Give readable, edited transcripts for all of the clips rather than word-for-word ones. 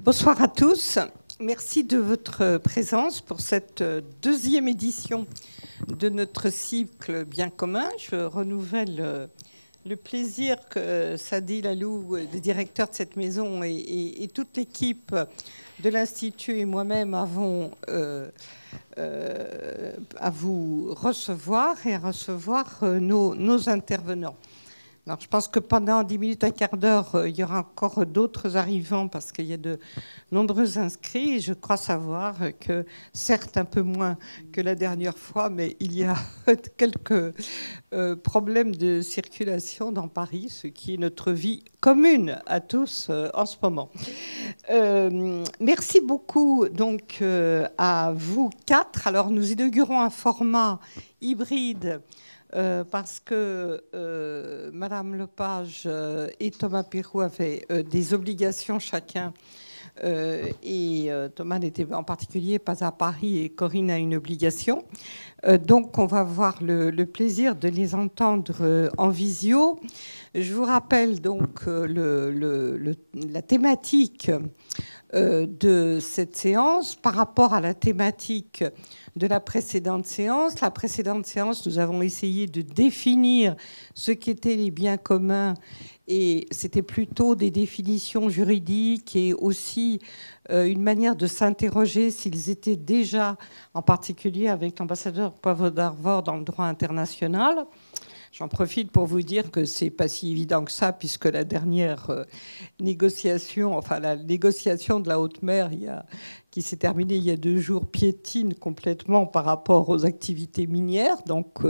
Bonsoir à tous. Merci de votre présence pour cette deuxième édition de notre cycle Bien commun. Je renouvelle le plaisir que Sadi Lalou, le directeur de cette maison, et toute l'équipe de l'Institut et moi-même avons à vous recevoir et à recevoir nos intervenants. Alors, je pense que pendant 10 minutes, un quart d'heure, il y aura encore d'autres arrivants parce qu'il y a de nombreux inscrits. Et je crois savoir que, certes, un peu moins que la dernière fois, mais il y a quelques problèmes de circulation dans Paris, ce qui est notre vie commune à tous en ce moment. Merci beaucoup donc à vous quatre. Alors, nous inaugurons un format hybride. Parce que Madame Lepage et Thomas Pérou avaient des obligations chacun, et Thomas n'était en particulier pas à Paris et Corinne a une obligation. Donc on va avoir le plaisir de les entendre en visio. Je vous rappelle donc la thématique de cette séance par rapport à la thématique de la précédente séance. La précédente séance, nous avons essayé de définir ce qu'étaient les biens communs et c'était plutôt des définitions juridiques et aussi une manière de s'interroger s'ils étaient déjà, en particulier avec l'ambassadeur Poivre d'Arvor, dans le droit international. J'en profite pour vous dire que c'est pas si évident que ça, puisque la dernière négociation, enfin la négociation de la haute mer, qui s'est terminée il y a 2 jours, piétine complètement par rapport aux activités minières. Donc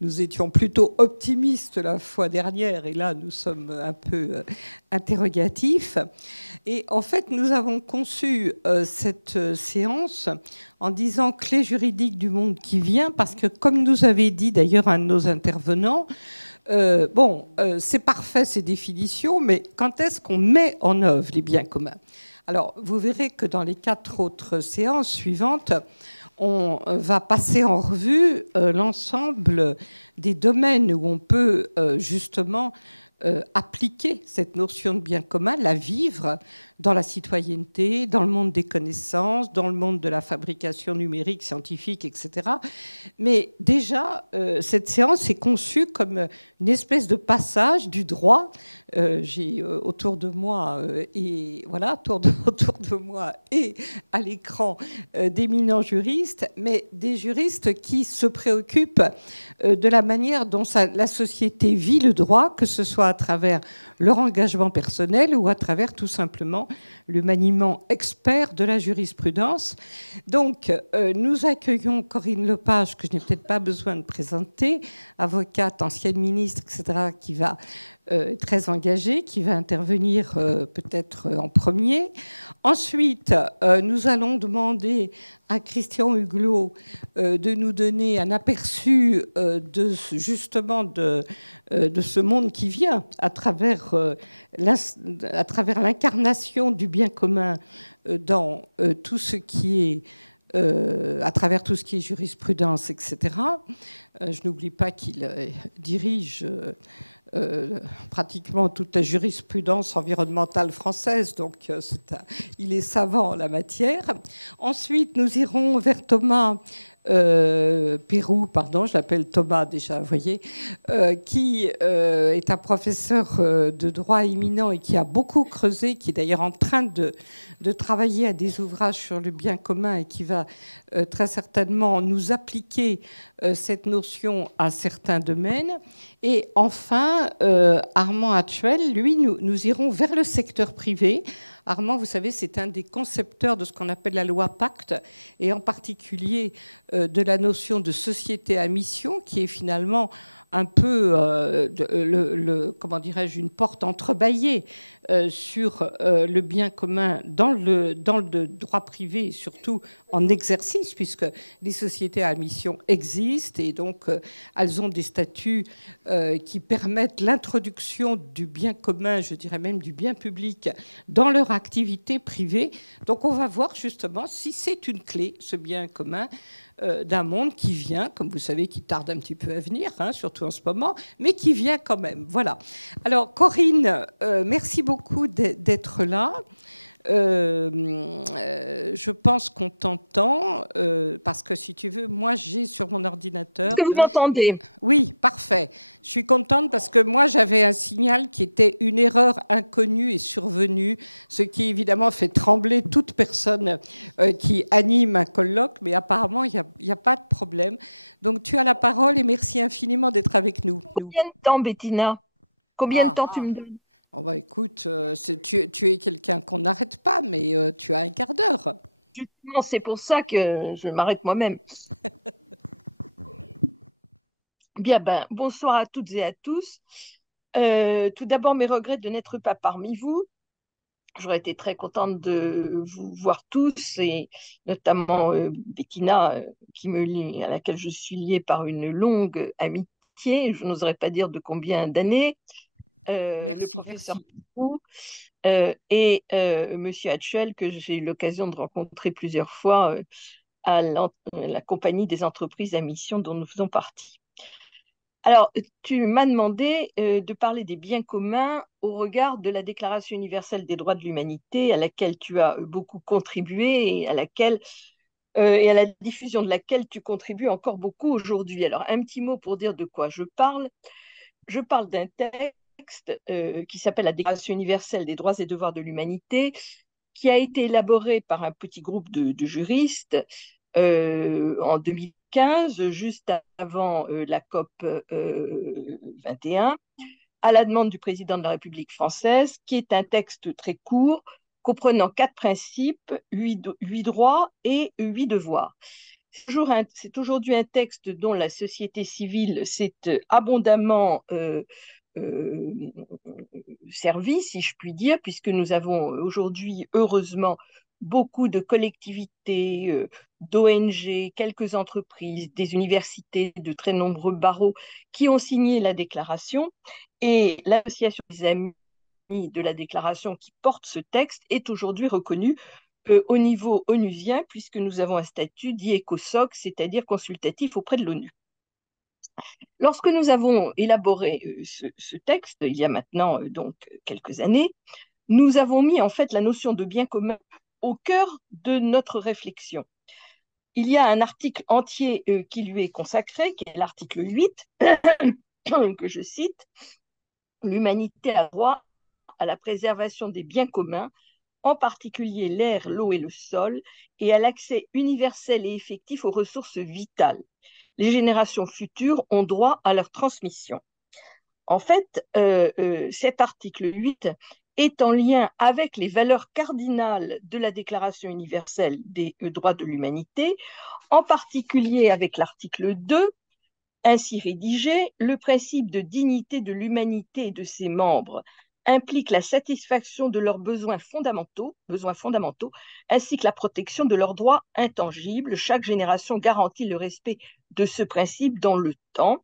nous étions plutôt optimistes la fois dernière, et là nous sommes un peu interrogatifs. Et en fait, nous avons conçu cette séance en disant clé juridique du monde qui vient, parce que comme nous avait dit d'ailleurs un de nos intervenants, c'est parfait ces définitions, mais quand est-ce qu'on met en œuvre les biens communs ? Alors, vous verrez que dans les 4 autres séances suivantes, on va passer en revue l'ensemble des domaines où on peut justement appliquer cette notion de bien commun, la vivre dans la citoyenneté, dans le monde des connaissances, dans le monde de la fabrication numérique, scientifique, etc. Mais déjà, cette séance est conçue comme une espèce de passage du droit. J'ai autour de moi autour de moi et à l'écran d'éminents juristes, mais des juristes qui se préoccupent de la manière dont la société vit le droit, que ce soit à travers leur engagement personnel ou à travers tout simplement le maniement expert de la jurisprudence. Donc, nous accueillons Corinne Lepage, que je n'ai peut-être pas besoin de présenter, avocate, ancienne ministre, etc., qui va très engagée, qui va intervenir peut-être en premier. Ensuite, nous allons demander à Christian Huguelot de nous donner un aperçu justement de ce monde qui vient à travers l'incarnation du bien commun dans tout ce qui est à travers tout ce qui est jurisprudence, etc. Je n'oublie pas qu'il dirige pratiquement toute la jurisprudence environnementale française, donc il est savant en la matière. Ensuite, nous irons vers Thomas Pérou, pardon, je l'appelle Thomas déjà, vous voyez, qui est un professeur de droit éminent et qui a beaucoup creusé, qui est d'ailleurs en train de travailler à des ouvrages sur le bien commun et qui va très certainement nous appliquer cette notion à certains domaines. Et enfin, Armand Hatchwell, lui, nous irons vers le secteur privé. Armand, vous savez, c'est un des concepteurs de ce qu'on appelle la loi Pacte, et en particulier de la notion de société à mission, qui est finalement un peu, comment dirais-je, une porte entrebâillée sur le bien commun dans le droit privé, et surtout en exercice, puisque les sociétés à mission existent, et donc elles ont des statuts qui permettent l'introduction du bien commun, je dirais même du bien public, dans leur activité privée. Donc on va voir justement si c'est une clé, ce bien commun, d'un monde qui vient, comme vous savez, qui tarde un petit peu à venir, surtout en ce moment, mais qui vient quand même. Voilà. Alors, Corinne, merci beaucoup d'être là. Je pense qu'on t'entend, parce que si tu veux, moi j'ai sur mon ordinateur... Est-ce que vous m'entendez? Oui, parfait. Je suis contente parce que moi j'avais un signal qui était une erreur inconnue et survenue, ce qui évidemment fait trembler toute personne qui anime un colloque, mais apparemment il n'y a pas de problème. Donc tu as la parole et merci infiniment d'être avec nous. Combien de temps, Bettina? Combien de Ah, temps tu me donnes? oh bah écoute, tu es quelqu'un qu'on n'arrête pas, mais tu as un quart d'heure. Justement, c'est pour ça que je m'arrête moi-même. Bien, ben, bonsoir à toutes et à tous. Tout d'abord, mes regrets de n'être pas parmi vous. J'aurais été très contente de vous voir tous, et notamment Bettina, à laquelle je suis liée par une longue amitié. Je n'oserais pas dire de combien d'années. Le Merci. professeur Picou, et Monsieur Hatchel, que j'ai eu l'occasion de rencontrer plusieurs fois à la compagnie des entreprises à mission dont nous faisons partie. Alors, tu m'as demandé de parler des biens communs au regard de la Déclaration universelle des droits de l'humanité, à laquelle tu as beaucoup contribué et et à la diffusion de laquelle tu contribues encore beaucoup aujourd'hui. Alors, un petit mot pour dire de quoi je parle. Je parle d'un texte qui s'appelle la Déclaration universelle des droits et devoirs de l'humanité, qui a été élaboré par un petit groupe de juristes en 2015, juste avant la COP 21, à la demande du président de la République française, qui est un texte très court, comprenant 4 principes, 8 droits et 8 devoirs. C'est aujourd'hui un texte dont la société civile s'est abondamment euh, servi, si je puis dire, puisque nous avons aujourd'hui, heureusement, beaucoup de collectivités, d'ONG, quelques entreprises, des universités, de très nombreux barreaux qui ont signé la déclaration. Et l'association des amis de la déclaration qui porte ce texte est aujourd'hui reconnue au niveau onusien, puisque nous avons un statut dit ECOSOC, c'est-à-dire consultatif auprès de l'ONU. Lorsque nous avons élaboré ce texte, il y a maintenant donc quelques années, nous avons mis en fait la notion de bien commun au cœur de notre réflexion. Il y a un article entier qui lui est consacré, qui est l'article 8, que je cite: l'humanité a droit à la préservation des biens communs, en particulier l'air, l'eau et le sol, et à l'accès universel et effectif aux ressources vitales. Les générations futures ont droit à leur transmission. En fait, cet article 8 est en lien avec les valeurs cardinales de la Déclaration universelle des droits de l'humanité, en particulier avec l'article 2, ainsi rédigé: le principe de dignité de l'humanité et de ses membres implique la satisfaction de leurs besoins fondamentaux, ainsi que la protection de leurs droits intangibles. Chaque génération garantit le respect de ce principe dans le temps.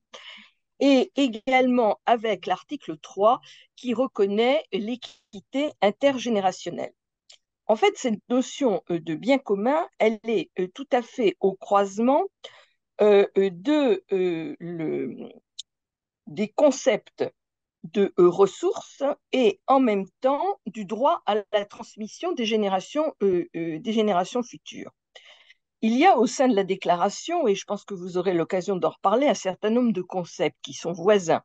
Et également avec l'article 3 qui reconnaît l'équité intergénérationnelle. En fait, cette notion de bien commun, elle est tout à fait au croisement des concepts de ressources et en même temps du droit à la transmission des générations futures. Il y a au sein de la déclaration, et je pense que vous aurez l'occasion d'en reparler, un certain nombre de concepts qui sont voisins: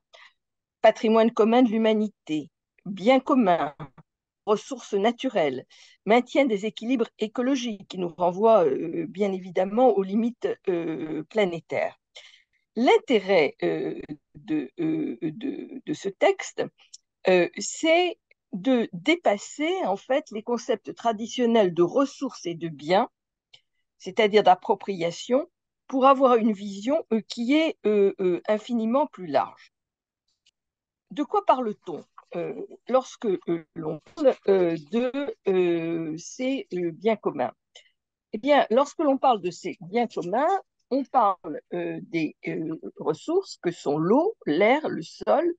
patrimoine commun de l'humanité, bien commun, ressources naturelles, maintien des équilibres écologiques, qui nous renvoie bien évidemment aux limites planétaires. L'intérêt de ce texte, c'est de dépasser en fait les concepts traditionnels de ressources et de biens, c'est-à-dire d'appropriation, pour avoir une vision qui est infiniment plus large. De quoi parle-t-on lorsque l'on parle de ces biens communs? Eh bien, lorsque l'on parle de ces biens communs, on parle des ressources que sont l'eau, l'air, le sol,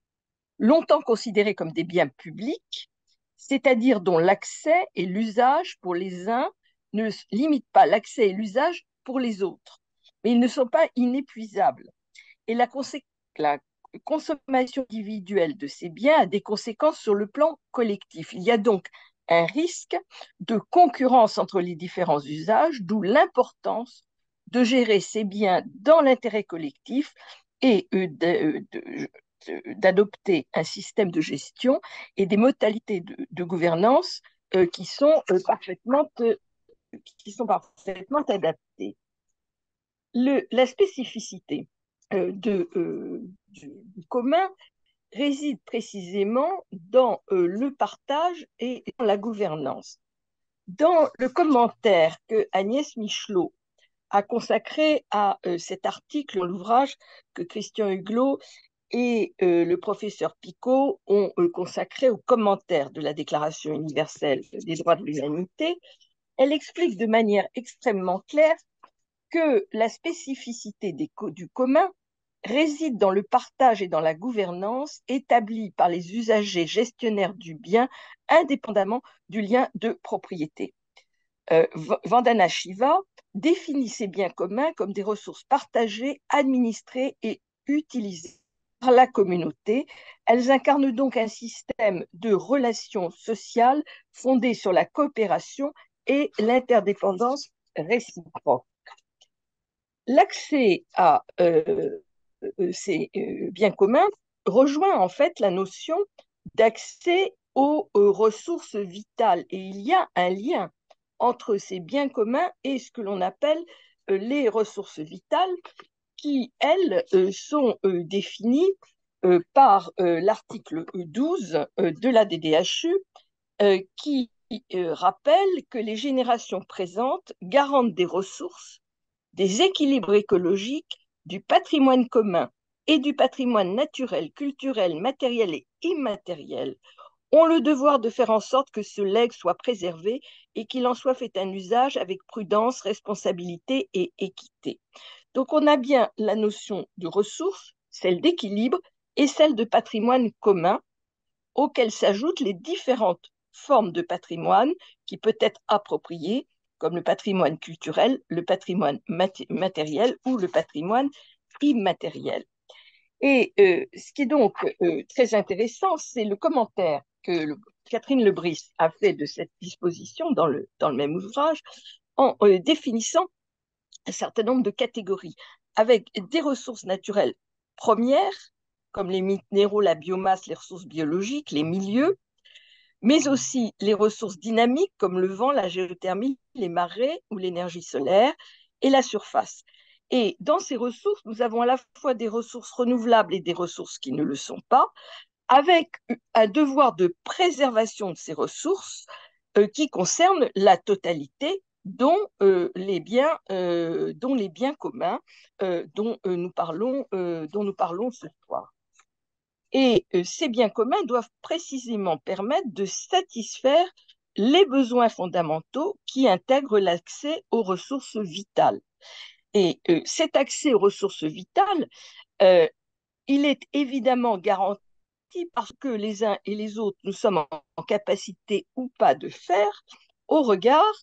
longtemps considérés comme des biens publics, c'est-à-dire dont l'accès et l'usage pour les uns ne limitent pas l'accès et l'usage pour les autres, mais ils ne sont pas inépuisables. Et la consommation individuelle de ces biens a des conséquences sur le plan collectif. Il y a donc un risque de concurrence entre les différents usages, d'où l'importance de gérer ces biens dans l'intérêt collectif et d'adopter un système de gestion et des modalités de gouvernance qui sont parfaitement adaptées. La spécificité du commun réside précisément dans le partage et dans la gouvernance. Dans le commentaire que Agnès Michelot a consacré à cet article dans l'ouvrage que Christian Huguelot et le professeur Picot ont consacré au commentaire de la Déclaration universelle des droits de l'humanité, elle explique de manière extrêmement claire que la spécificité du commun réside dans le partage et dans la gouvernance établis par les usagers gestionnaires du bien indépendamment du lien de propriété. Vandana Shiva définit ces biens communs comme des ressources partagées, administrées et utilisées par la communauté. Elles incarnent donc un système de relations sociales fondé sur la coopération et l'interdépendance réciproque. L'accès à ces biens communs rejoint en fait la notion d'accès aux ressources vitales. Et il y a un lien entre ces biens communs et ce que l'on appelle les ressources vitales qui, elles, sont définies par l'article 12 de la DDHU qui rappelle que les générations présentes garantent des ressources, des équilibres écologiques, du patrimoine commun et du patrimoine naturel, culturel, matériel et immatériel ont le devoir de faire en sorte que ce legs soit préservé et qu'il en soit fait un usage avec prudence, responsabilité et équité. Donc on a bien la notion de ressources, celle d'équilibre et celle de patrimoine commun, auxquelles s'ajoutent les différentes formes de patrimoine qui peut être approprié, comme le patrimoine culturel, le patrimoine matériel ou le patrimoine immatériel. Et ce qui est donc très intéressant, c'est le commentaire que Catherine Lebris a fait de cette disposition dans le même ouvrage, en définissant un certain nombre de catégories, avec des ressources naturelles premières, comme les minéraux, la biomasse, les ressources biologiques, les milieux, mais aussi les ressources dynamiques, comme le vent, la géothermie, les marées ou l'énergie solaire, et la surface. Et dans ces ressources, nous avons à la fois des ressources renouvelables et des ressources qui ne le sont pas, avec un devoir de préservation de ces ressources qui concerne la totalité dont les biens communs dont nous parlons ce soir. Et ces biens communs doivent précisément permettre de satisfaire les besoins fondamentaux qui intègrent l'accès aux ressources vitales. Et cet accès aux ressources vitales, il est évidemment garanti parce que les uns et les autres, nous sommes en capacité ou pas de faire au regard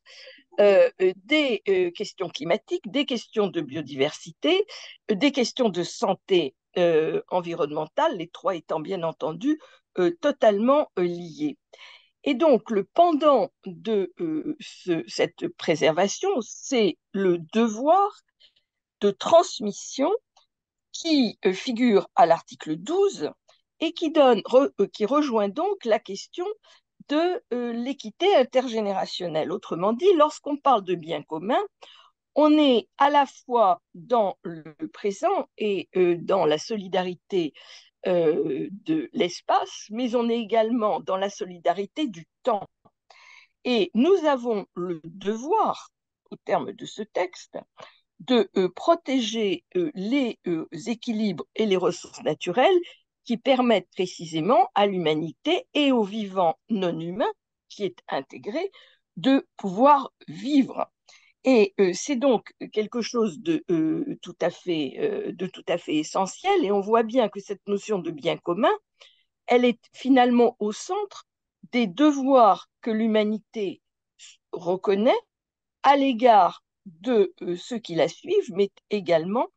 des questions climatiques, des questions de biodiversité, des questions de santé environnementale, les trois étant bien entendu totalement liés. Et donc, le pendant de cette préservation, c'est le devoir de transmission qui figure à l'article 12 et qui rejoint donc la question de l'équité intergénérationnelle. Autrement dit, lorsqu'on parle de biens communs, on est à la fois dans le présent et dans la solidarité de l'espace, mais on est également dans la solidarité du temps. Et nous avons le devoir, au terme de ce texte, de protéger les équilibres et les ressources naturelles qui permettent précisément à l'humanité et aux vivants non humains qui est intégré de pouvoir vivre. Et c'est donc quelque chose de tout à fait essentiel. Et on voit bien que cette notion de bien commun, elle est finalement au centre des devoirs que l'humanité reconnaît à l'égard de ceux qui la suivent, mais également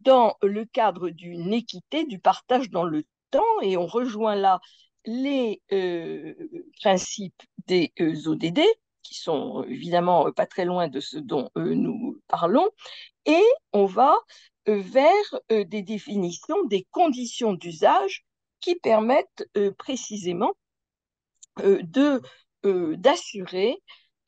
dans le cadre d'une équité, du partage dans le temps. Et on rejoint là les principes des ODD, qui sont évidemment pas très loin de ce dont nous parlons, et on va vers des définitions des conditions d'usage qui permettent précisément d'assurer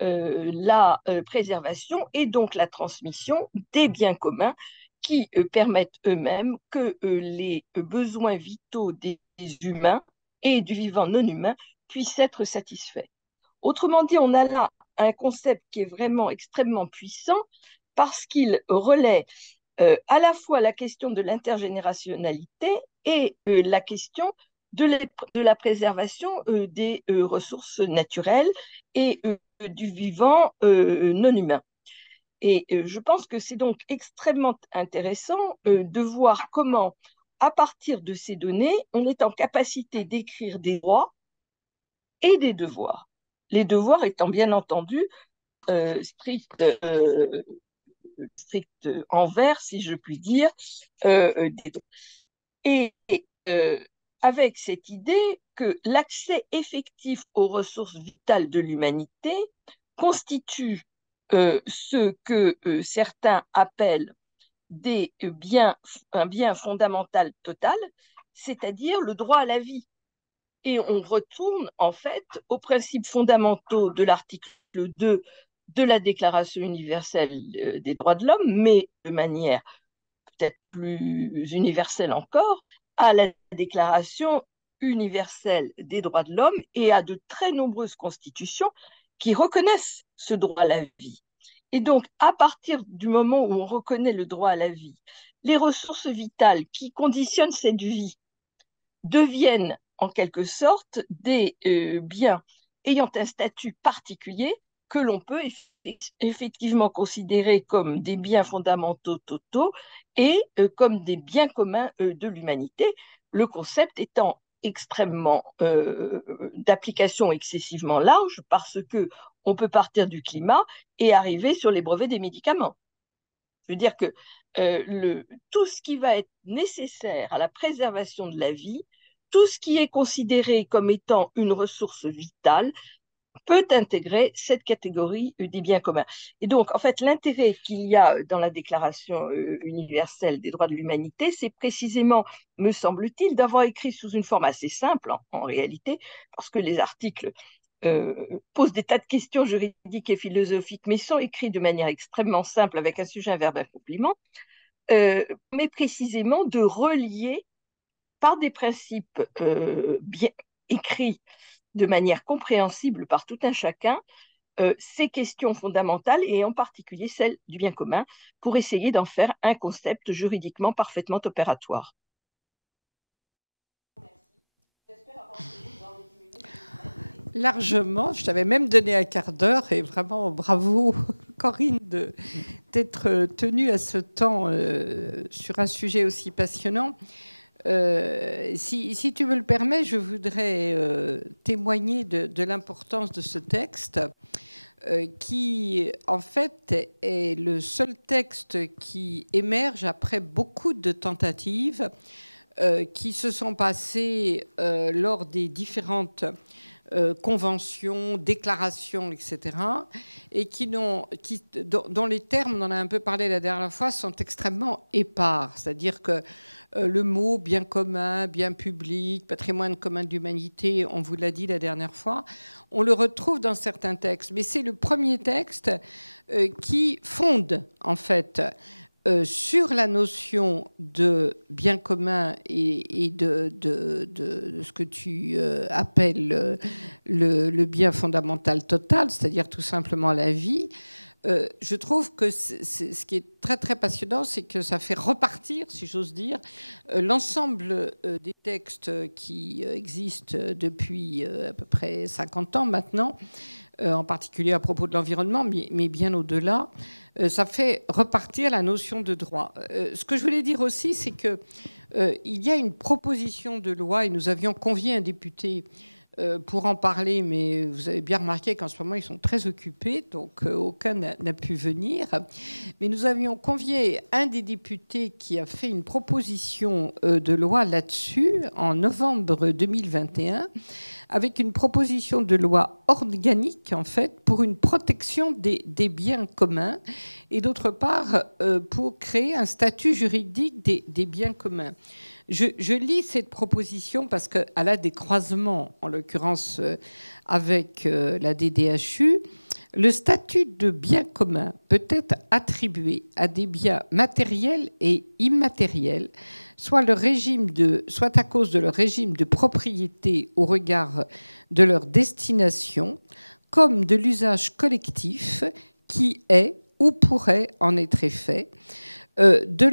la préservation et donc la transmission des biens communs qui permettent eux-mêmes que les besoins vitaux des humains et du vivant non humain puissent être satisfaits. Autrement dit, on a là un concept qui est vraiment extrêmement puissant parce qu'il relaie à la fois la question de l'intergénérationnalité et la question de la préservation des ressources naturelles et du vivant non humain. Et je pense que c'est donc extrêmement intéressant de voir comment, à partir de ces données, on est en capacité d'écrire des droits et des devoirs. Les devoirs étant bien entendu stricts envers, si je puis dire, des droits. Et avec cette idée que l'accès effectif aux ressources vitales de l'humanité constitue ce que certains appellent un bien fondamental total, c'est-à-dire le droit à la vie. Et on retourne en fait aux principes fondamentaux de l'article 2 de la Déclaration universelle des droits de l'homme, mais de manière peut-être plus universelle encore, à la Déclaration universelle des droits de l'homme et à de très nombreuses constitutions qui reconnaissent ce droit à la vie. Et donc, à partir du moment où on reconnaît le droit à la vie, les ressources vitales qui conditionnent cette vie deviennent en quelque sorte des biens ayant un statut particulier que l'on peut effectivement considérer comme des biens fondamentaux totaux et comme des biens communs de l'humanité, le concept étant extrêmement d'application excessivement large parce que on peut partir du climat et arriver sur les brevets des médicaments. Je veux dire que tout ce qui va être nécessaire à la préservation de la vie, tout ce qui est considéré comme étant une ressource vitale, peut intégrer cette catégorie des biens communs. Et donc, en fait, l'intérêt qu'il y a dans la Déclaration universelle des droits de l'humanité, c'est précisément, me semble-t-il, d'avoir écrit sous une forme assez simple, en réalité, parce que les articles posent des tas de questions juridiques et philosophiques, mais sont écrits de manière extrêmement simple, avec un sujet, un verbe, un complément, mais précisément de relier par des principes bien écrits de manière compréhensible par tout un chacun ces questions fondamentales et en particulier celle du bien commun pour essayer d'en faire un concept juridiquement parfaitement opératoire. Largement, je t'avais même donné un quart d'heure et vraiment bravo Corinne d'être tenue à ce temps sur un sujet aussi passionnant. Si tu me le permets, je voudrais témoigner de l'importance de ce texte qui, en fait, est le seul texte qui émerge après beaucoup de tentatives qui se sont passées lors des différentes conventions, déclarations, etc., et dont les termes, on en a un peu parlé la dernière fois, sont extrêmement épars. C'est-à-dire que le mot bien commun, bien public, patrimoine commun de l'humanité, on vous l'a dit la dernière fois, on le retrouve dans certains textes. Mais c'est le premier texte qui fonde, en fait, sur la notion de bien commun et de ce que tu appelles le bien fondamental total, c'est-à-dire tout simplement la vie. Je trouve que ce qui est très très passionnant, c'est que ça fait repartir, si j'ose dire, l'ensemble des textes qui existent depuis à peu près 50 ans maintenant, en particulier à propos de l'environnement, mais bien au-delà. Ça fait repartir la notion de droit. Ce que je voulais dire aussi, c'est qu'il y a une proposition de loi, et nous avions convié un député pour en parler, mais vous avez bien remarqué qu'en ce moment, ils sont très occupés, donc aucun n'a pu venir. Mais nous avions convié un des députés qui a fait une proposition de loi là-dessus en novembre 2021, avec une proposition de loi organique, en fait, pour une protection des biens communs et d'autre part, pour créer un statut juridique des biens communs. Je lis cette proposition parce qu'elle a des croisements, en l'occurrence avec la DDHU. Le statut de bien commun peut être attribué à des biens matériels et immatériels, soit à cause de leur régime de propriété au regard de leur destination, comme de l'usage collectif qui est ou pourrait en être fait, de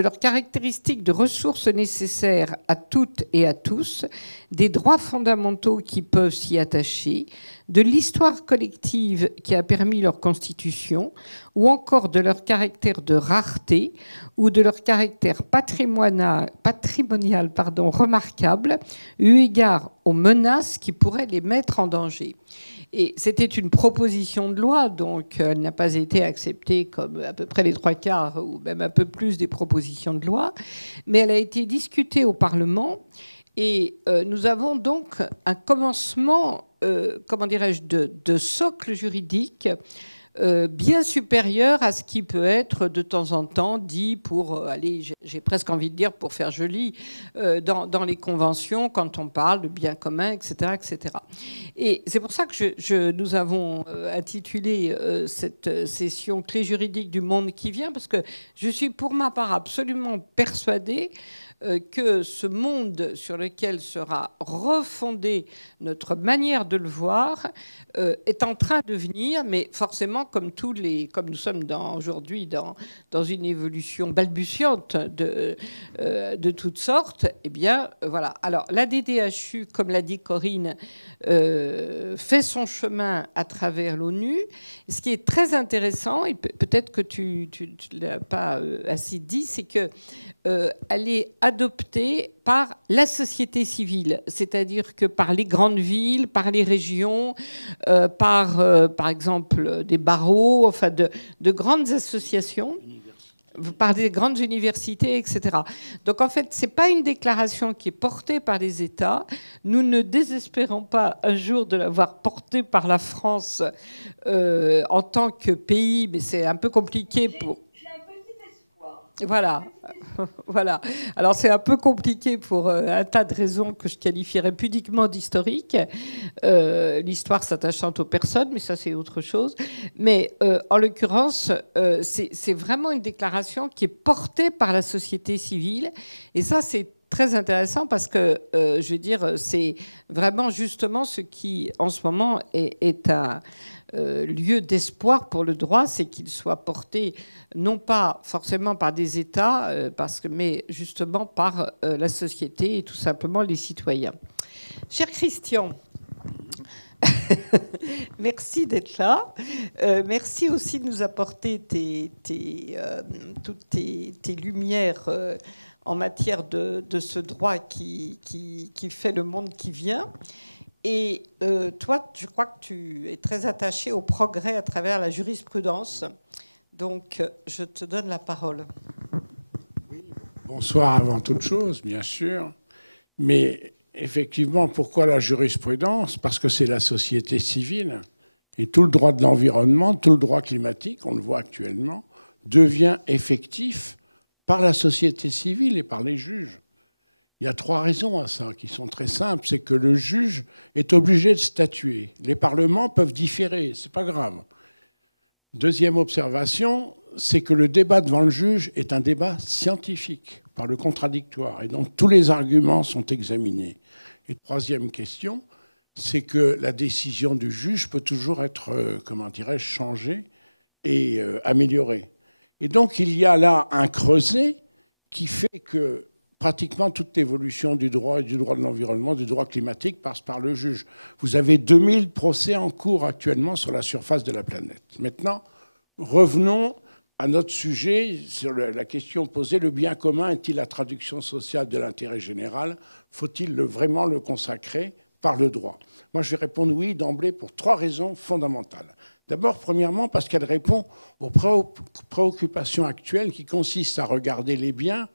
leurs caractéristiques de ressources nécessaires à toutes et à tous, des droits fondamentaux qui peuvent s'y attacher, de l'histoire collective qui a permis leur constitution, ou encore de leur caractère de rareté ou de leur caractère patrimonial remarquable, eu égard aux menaces qui pourraient les mettre en danger. Et c'était une proposition de loi, donc elle n'a pas été acceptée comme à peu près les 3/4 ou même un peu plus des propositions de loi, mais elle a été discutée au Parlement et nous avons donc un commencement, de socle juridique bien supérieur à ce qui peut être de temps en temps dit pour, j'ai presque envie de dire pour faire joli, dans les conventions quand on parle de biens communs, etc., etc. Et c'est pour ça que nous avons intitulé cette session Clé juridique du monde qui vient, parce que je suis pour ma part absolument persuadée que ce monde sur lequel sera refondée notre manière de le voir est en train de venir, mais forcément, comme nous sommes aujourd'hui dans une évolution balbutiante de toutes sortes, eh bien, voilà. Alors, la DDHU, comme l'a dit Corinne, fait son chemin à travers l'ONU. Ce qui est très intéressant, et peut-être que tu ne l'as pas assez dit, c'est que elle est adoptée par la société civile, c'est-à-dire que par les grandes villes, par les régions, par exemple des barreaux, enfin de grandes associations, par des grandes universités, etc. Donc en fait, c'est pas une déclaration qui est portée par les États. Nous ne désespérons pas un jour de l'avoir portée par la France en tant que pays, mais c'est un peu compliqué pour... Voilà, voilà. Alors c'est un peu compliqué pour un tas de raisons que je qualifierais pudiquement d'historiques. L'histoire s'attachant aux personnes, mais ça c'est autre chose. Mais en l'occurrence, c'est vraiment une déclaration qui est portée par la société civile. Et ça c'est très intéressant parce que, je veux dire, c'est vraiment justement ce qui, en ce moment, est un lieu d'espoir pour le droit, c'est qu'il soit porté non pas forcément par des États, mais justement par la société et tout simplement les citoyens. Cher Christian, merci d'être là. Merci aussi de nous apporter toutes tes lumières en matière de ce droit qui fait le monde qui vient. Et toi, je crois que tu es très attaché au progrès à travers la jurisprudence. Donc, je te donne la parole. Oui, bonsoir avant toute chose, bien sûr. Mais effectivement, pourquoi la jurisprudence? Parce que c'est la société civile. Et tout le droit de l'environnement, tout le droit climatique, on le voit actuellement, devient effectif par la société civile et par les juges. Il y a 3 raisons à ça qui sont très simples. C'est que le juge est obligé de statuer. Les parlements peuvent différer, c'est pas grave. Deuxième observation, c'est que le débat devant le juge est un débat scientifique, par le contradictoire. Et donc tous les arguments sont examinés. Et troisième question, c'est que la décision du juge peut toujours être, changée et améliorée. Et donc il y a là un creuset qui fait que pratiquement toute l'évolution du droit et du droit de l'environnement, du droit climatique, passe par le juge. Vous avez 2000 procès en cours actuellement sur la surface de la planète. Maintenant, revenons à notre sujet, sur la question posée, le bien commun est-il la traduction sociale de l'intérêt général? Faut-il vraiment le consacrer par le droit? Moi, je vais répondre oui d'emblée pour 3 raisons fondamentales. D'abord, premièrement, parce qu'elle répond aux préoccupations actuelles qui consistent à regarder les biens,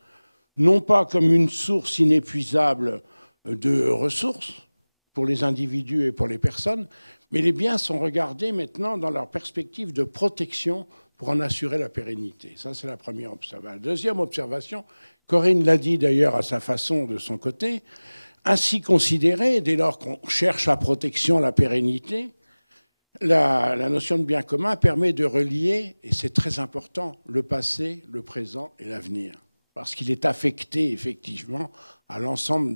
non pas comme une source inépuisable de ressources pour les individus et pour les personnes, mais les biens sont regardés maintenant dans leur perspective de protection pour en assurer la pérennité. Ça, c'est la première observation. La deuxième observation, Corinne l'a dit d'ailleurs à sa façon de son côté, ainsi considérée, dès lors qu'on cherche la protection, la pérennité, la notion de bien commun permet de relier, et c'est très important, le passé, le présent et l'avenir, parce qu'il est affecté effectivement à l'ensemble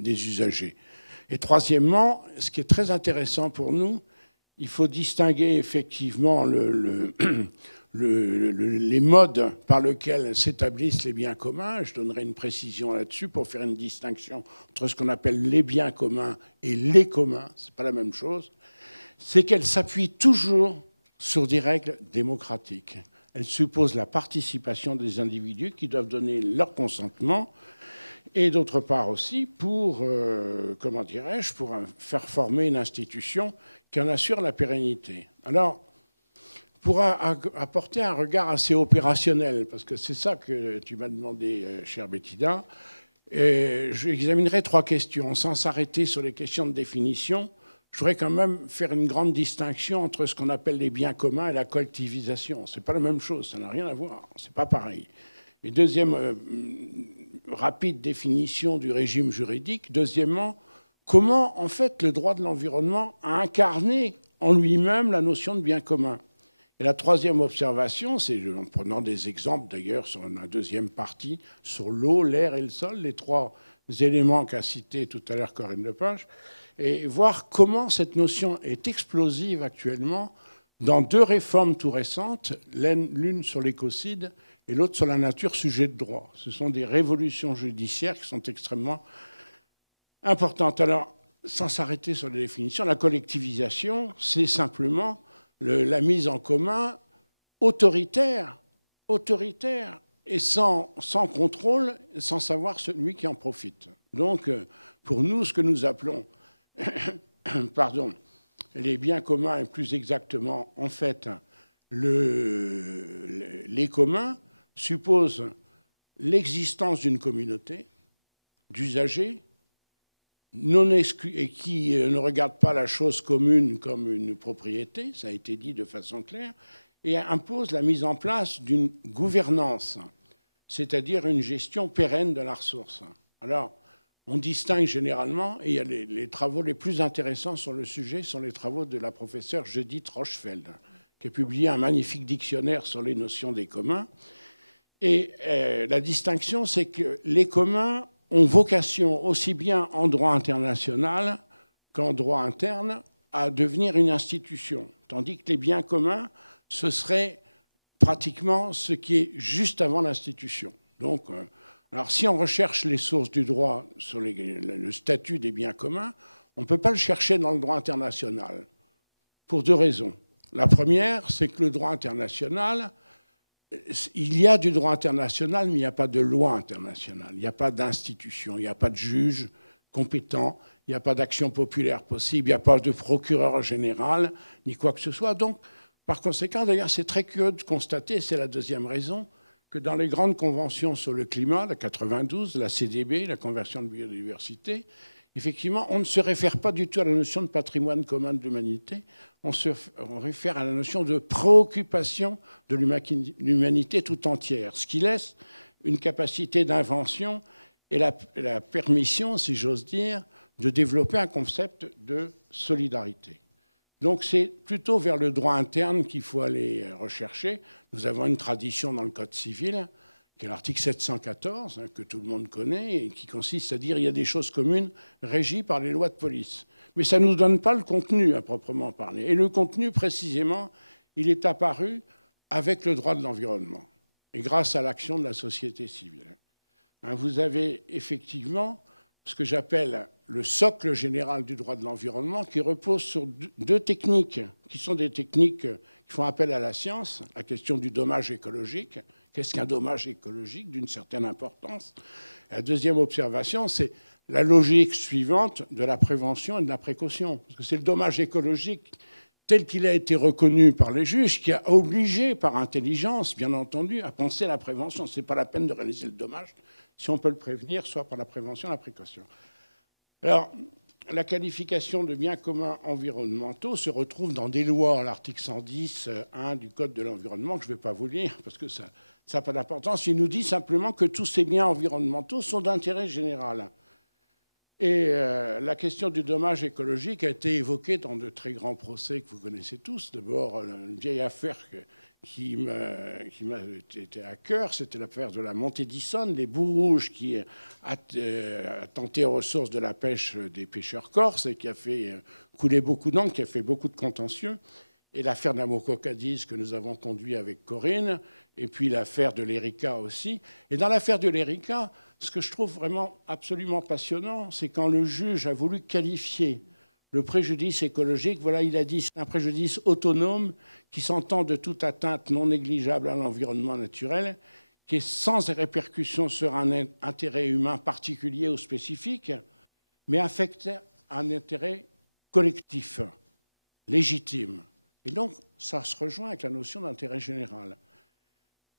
des usagers. Et troisièmement, ce qui est très intéressant pour nous, il faut distinguer effectivement les modes par lesquels s'établissent les biens communs. Je donnerai une précision là-dessus pour faire une distinction entre ce qu'on appelle les biens communs et les communs. Ce n'est pas la même chose. C'est qu'elles s'appuient toujours sur des règles démocratiques. Elles supposent la participation des individus qui doivent donner leur consentement, et d'autre part aussi pour, pour faire former une institution qui en assure la pérennité. Alors, pour apporter un regard assez opérationnel, parce que c'est ça que tu m'as demandé, chère Bettina, j'examinerai 3 questions. Sans s'arrêter sur les questions de définition, je voudrais quand même faire une grande distinction entre ce qu'on appelle les biens communs et la collectivisation. Ce n'est pas la même chose, ça n'a rien à voir, c'est pas pareil. Et deuxième rapide définition du régime juridique. Deuxièmement, comment en fait le droit de l'environnement a incarné en lui-même la notion de bien commun. Et la troisième observation, c'est en prenant des exemples d'ailleurs sur la deuxième partie, sur l'eau, l'air et le sol, les 3 éléments qu'a cités tout à l'heure Corinne Lepage, et voir comment cette notion est explosive actuellement dans 2 réformes tout récentes, l'une sur l'écocide et l'autre sur la nature sujet de droit. Ce sont des révolutions judiciaires qui sont extrêmement importantes. Alors, sans s'arrêter sur les définitions, la collectivisation, c'est simplement la mise en commun autoritaire et sans contrôle, sans savoir celui qui en profite. Donc, pour nous, ce que nous appelons les biens communs, et plus exactement, en fait, les communs, suppose l'existence d'une communauté d'usagers et qui ne regarde pas la chose commune comme une propriété, ça a été dit de façon claire, et impose la mise en place d'une gouvernance, c'est-à-dire une gestion pérenne de la ressource. Alors, on distingue généralement, et il y a les travaux les plus intéressants sur le sujet sont les travaux de la professeure Judith Rochefeld, qui a publié un magnifique dictionnaire sur les notions des communs. Et la distinction, c'est que les communs ont vocation, aussi bien en droit international qu'en droit interne, à devenir une institution. Tandis que les biens communs, ce serait pratiquement ce qui est juste avant l'institution. Donc, alors si on recherche les sources du droit sur le statut des biens communs, on ne peut pas le chercher dans le droit international, pour 2 raisons. La première, c'est que le droit international, il y a du droit international, mais il n'y a pas de loi internationale. Il n'y a pas d'institution, il n'y a pas de juge compétent, il n'y a pas d'action populaire possible, il n'y a pas de procureur général, ni quoi que ce soit. Donc, par conséquent, d'ailleurs, c'est très curieux de constater, c'est la deuxième raison, que dans les grandes conventions sur le climat, la 92, la CDB, la Convention de biodiversité, effectivement, on ne se réfère pas du tout à la notion de patrimoine commun de l'humanité, on réfère à la notion de préoccupation de l'humanité tout entière, ce qui laisse une capacité d'invention et la permission, si j'ose dire, de développer un concept de solidarité. Donc c'est plutôt vers le droit interne qu'il faut aller rechercher. Nous avons une tradition dans le Code civil, qui est l'article 714, que tout le monde connaît, et qui consiste à dire qu'il y a des choses communes régies par les lois de police. Mais ça ne nous donne pas le contenu à proprement parler. Et le contenu, précisément, il est apparu avec le droit de l'environnement et grâce à l'action de la société civile. Vous avez effectivement ce que j'appelle le socle général du droit de l'environnement qui repose sur deux techniques, qui sont des techniques qui font appel à la science, la question du dommage écologique. Qu'est-ce qu'un dommage écologique d'une certaine importance? La deuxième observation, c'est la logique suivante de la prévention et de la précaution. Parce que c'est le dommage écologique tel qu'il a été reconnu par les juges qui a obligé, par intelligence, bien entendu, à penser à la prévention. Ce n'est pas la peine de réaliser le dommage si on peut le prévenir, soit par la prévention, la précaution. Alors, la qualification de biens communs environnementaux se retrouve dans des lois, l'article 110.1 du Code de l'environnement, que je ne vais pas vous lire parce que ça n'a pas d'importance. Il nous dit simplement que tous ces biens environnementaux sont d'intérêt général. Et la question du dommage écologique a été évoquée dans de très grands procès que vous connaissez tous. D'abord, une vieille affaire qui m'a été à cœur, c'était l'affaire de la montée d'Issonne, les boues rouges qui attentaient aux ressources de la pêche des pêcheurs corses et qui a fait couler beaucoup d'encre, qui a fait beaucoup de contentieux. Et l'affaire d'Amoco Cadiz que nous avons conduit avec Corinne, et puis l'affaire de l'Erika aussi. Et dans l'affaire de l'Erika, ce que je trouve vraiment absolument passionnant, c'est quand le juge a voulu qualifier le préjudice écologique, voilà, il a dit c'est un préjudice autonome qui s'entend de toute atteinte non négligeable à l'environnement naturel, qui est sans répercussion sur un intérêt humain particulier ou spécifique, mais affecte un intérêt collectif, légitime. Et donc, ça se rejoint avec la notion d'intérêt général.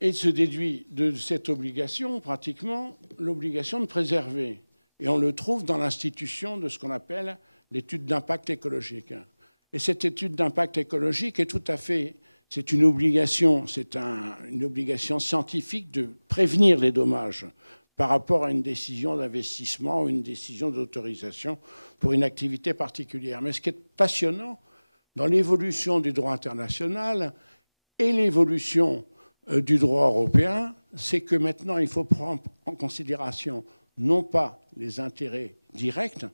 Et se déduit de cette obligation, pratiquement, l'obligation de préserver. Et on le trouve dans l'institution de ce qu'on appelle l'étude d'impact écologique. Et cette étude d'impact écologique est tout à fait, c'est une obligation scientifique de prévenir les dommages par rapport à une décision d'investissement ou une décision d'autorisation pour une activité particulière. Mais ce qui est passionnant dans l'évolution du droit international et l'évolution du droit européen, c'est que maintenant il faut prendre en considération non pas les intérêts directs.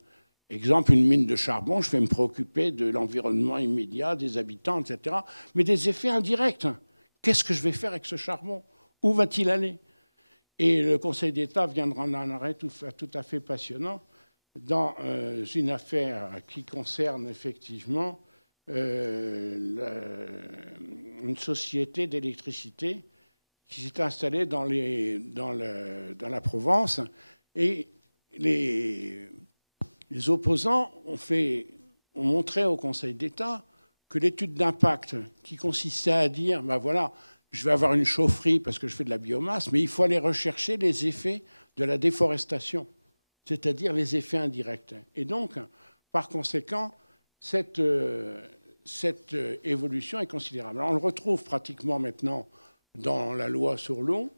Exemple, une mine de charbon, je vais me préoccuper de l'environnement immédiat, des habitants, etc. Mais des effets indirects. Qu'est-ce que je vais faire avec ce charbon? Où va-t-il aller? Et le Conseil d'État vient de rendre un arrêt tout à fait passionnant dans une affaire qui concerne effectivement une société d'électricité qui s'est installée dans la Provence. Et les opposants ont montré au Conseil d'État que l'étude d'impact, qui consistait à dire, ben voilà, je vais avoir une chaufferie parce que je fais de la biomasse, mais il faut aller rechercher les effets de la déforestation, c'est-à-dire les effets indirects. Et donc, par conséquent, cette évolution est considérable. Alors, on le retrouve pratiquement maintenant dans la loi sur l'eau,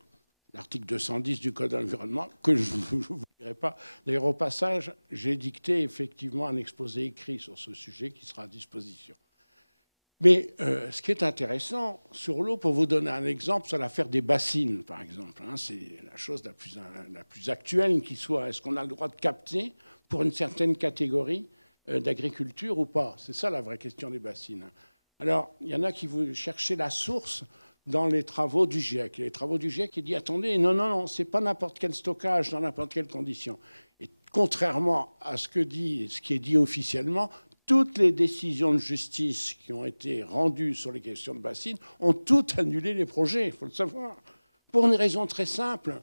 l'article 210 du Code de l'environnement, que je ne vous dirai pas. D'ailleurs, au passage, j'ai dicté effectivement un exposé écrit sur ce sujet qui sera à disposition. Mais ce qui est intéressant sur l'eau, pour vous donner un exemple, sur l'affaire des bassines, par exemple, hein, c'est la chose la plus actuelle qui soit. Est-ce qu'on a le droit de capter pour une certaine catégorie d'agriculture ou pas? C'est ça la vraie question des bassines. Alors, il y en a qui veulent chercher la source dans les travaux du GIEC. Les travaux du GIEC, il dit, attendez, non, c'est pas n'importe quel stockage dans n'importe quelle condition. Et contrairement à ce qui est dit officiellement, toutes les décisions de justice qui ont été rendues sur les questions de bassines ont toutes annulé les projets, il faut le savoir. Pour une raison très simple,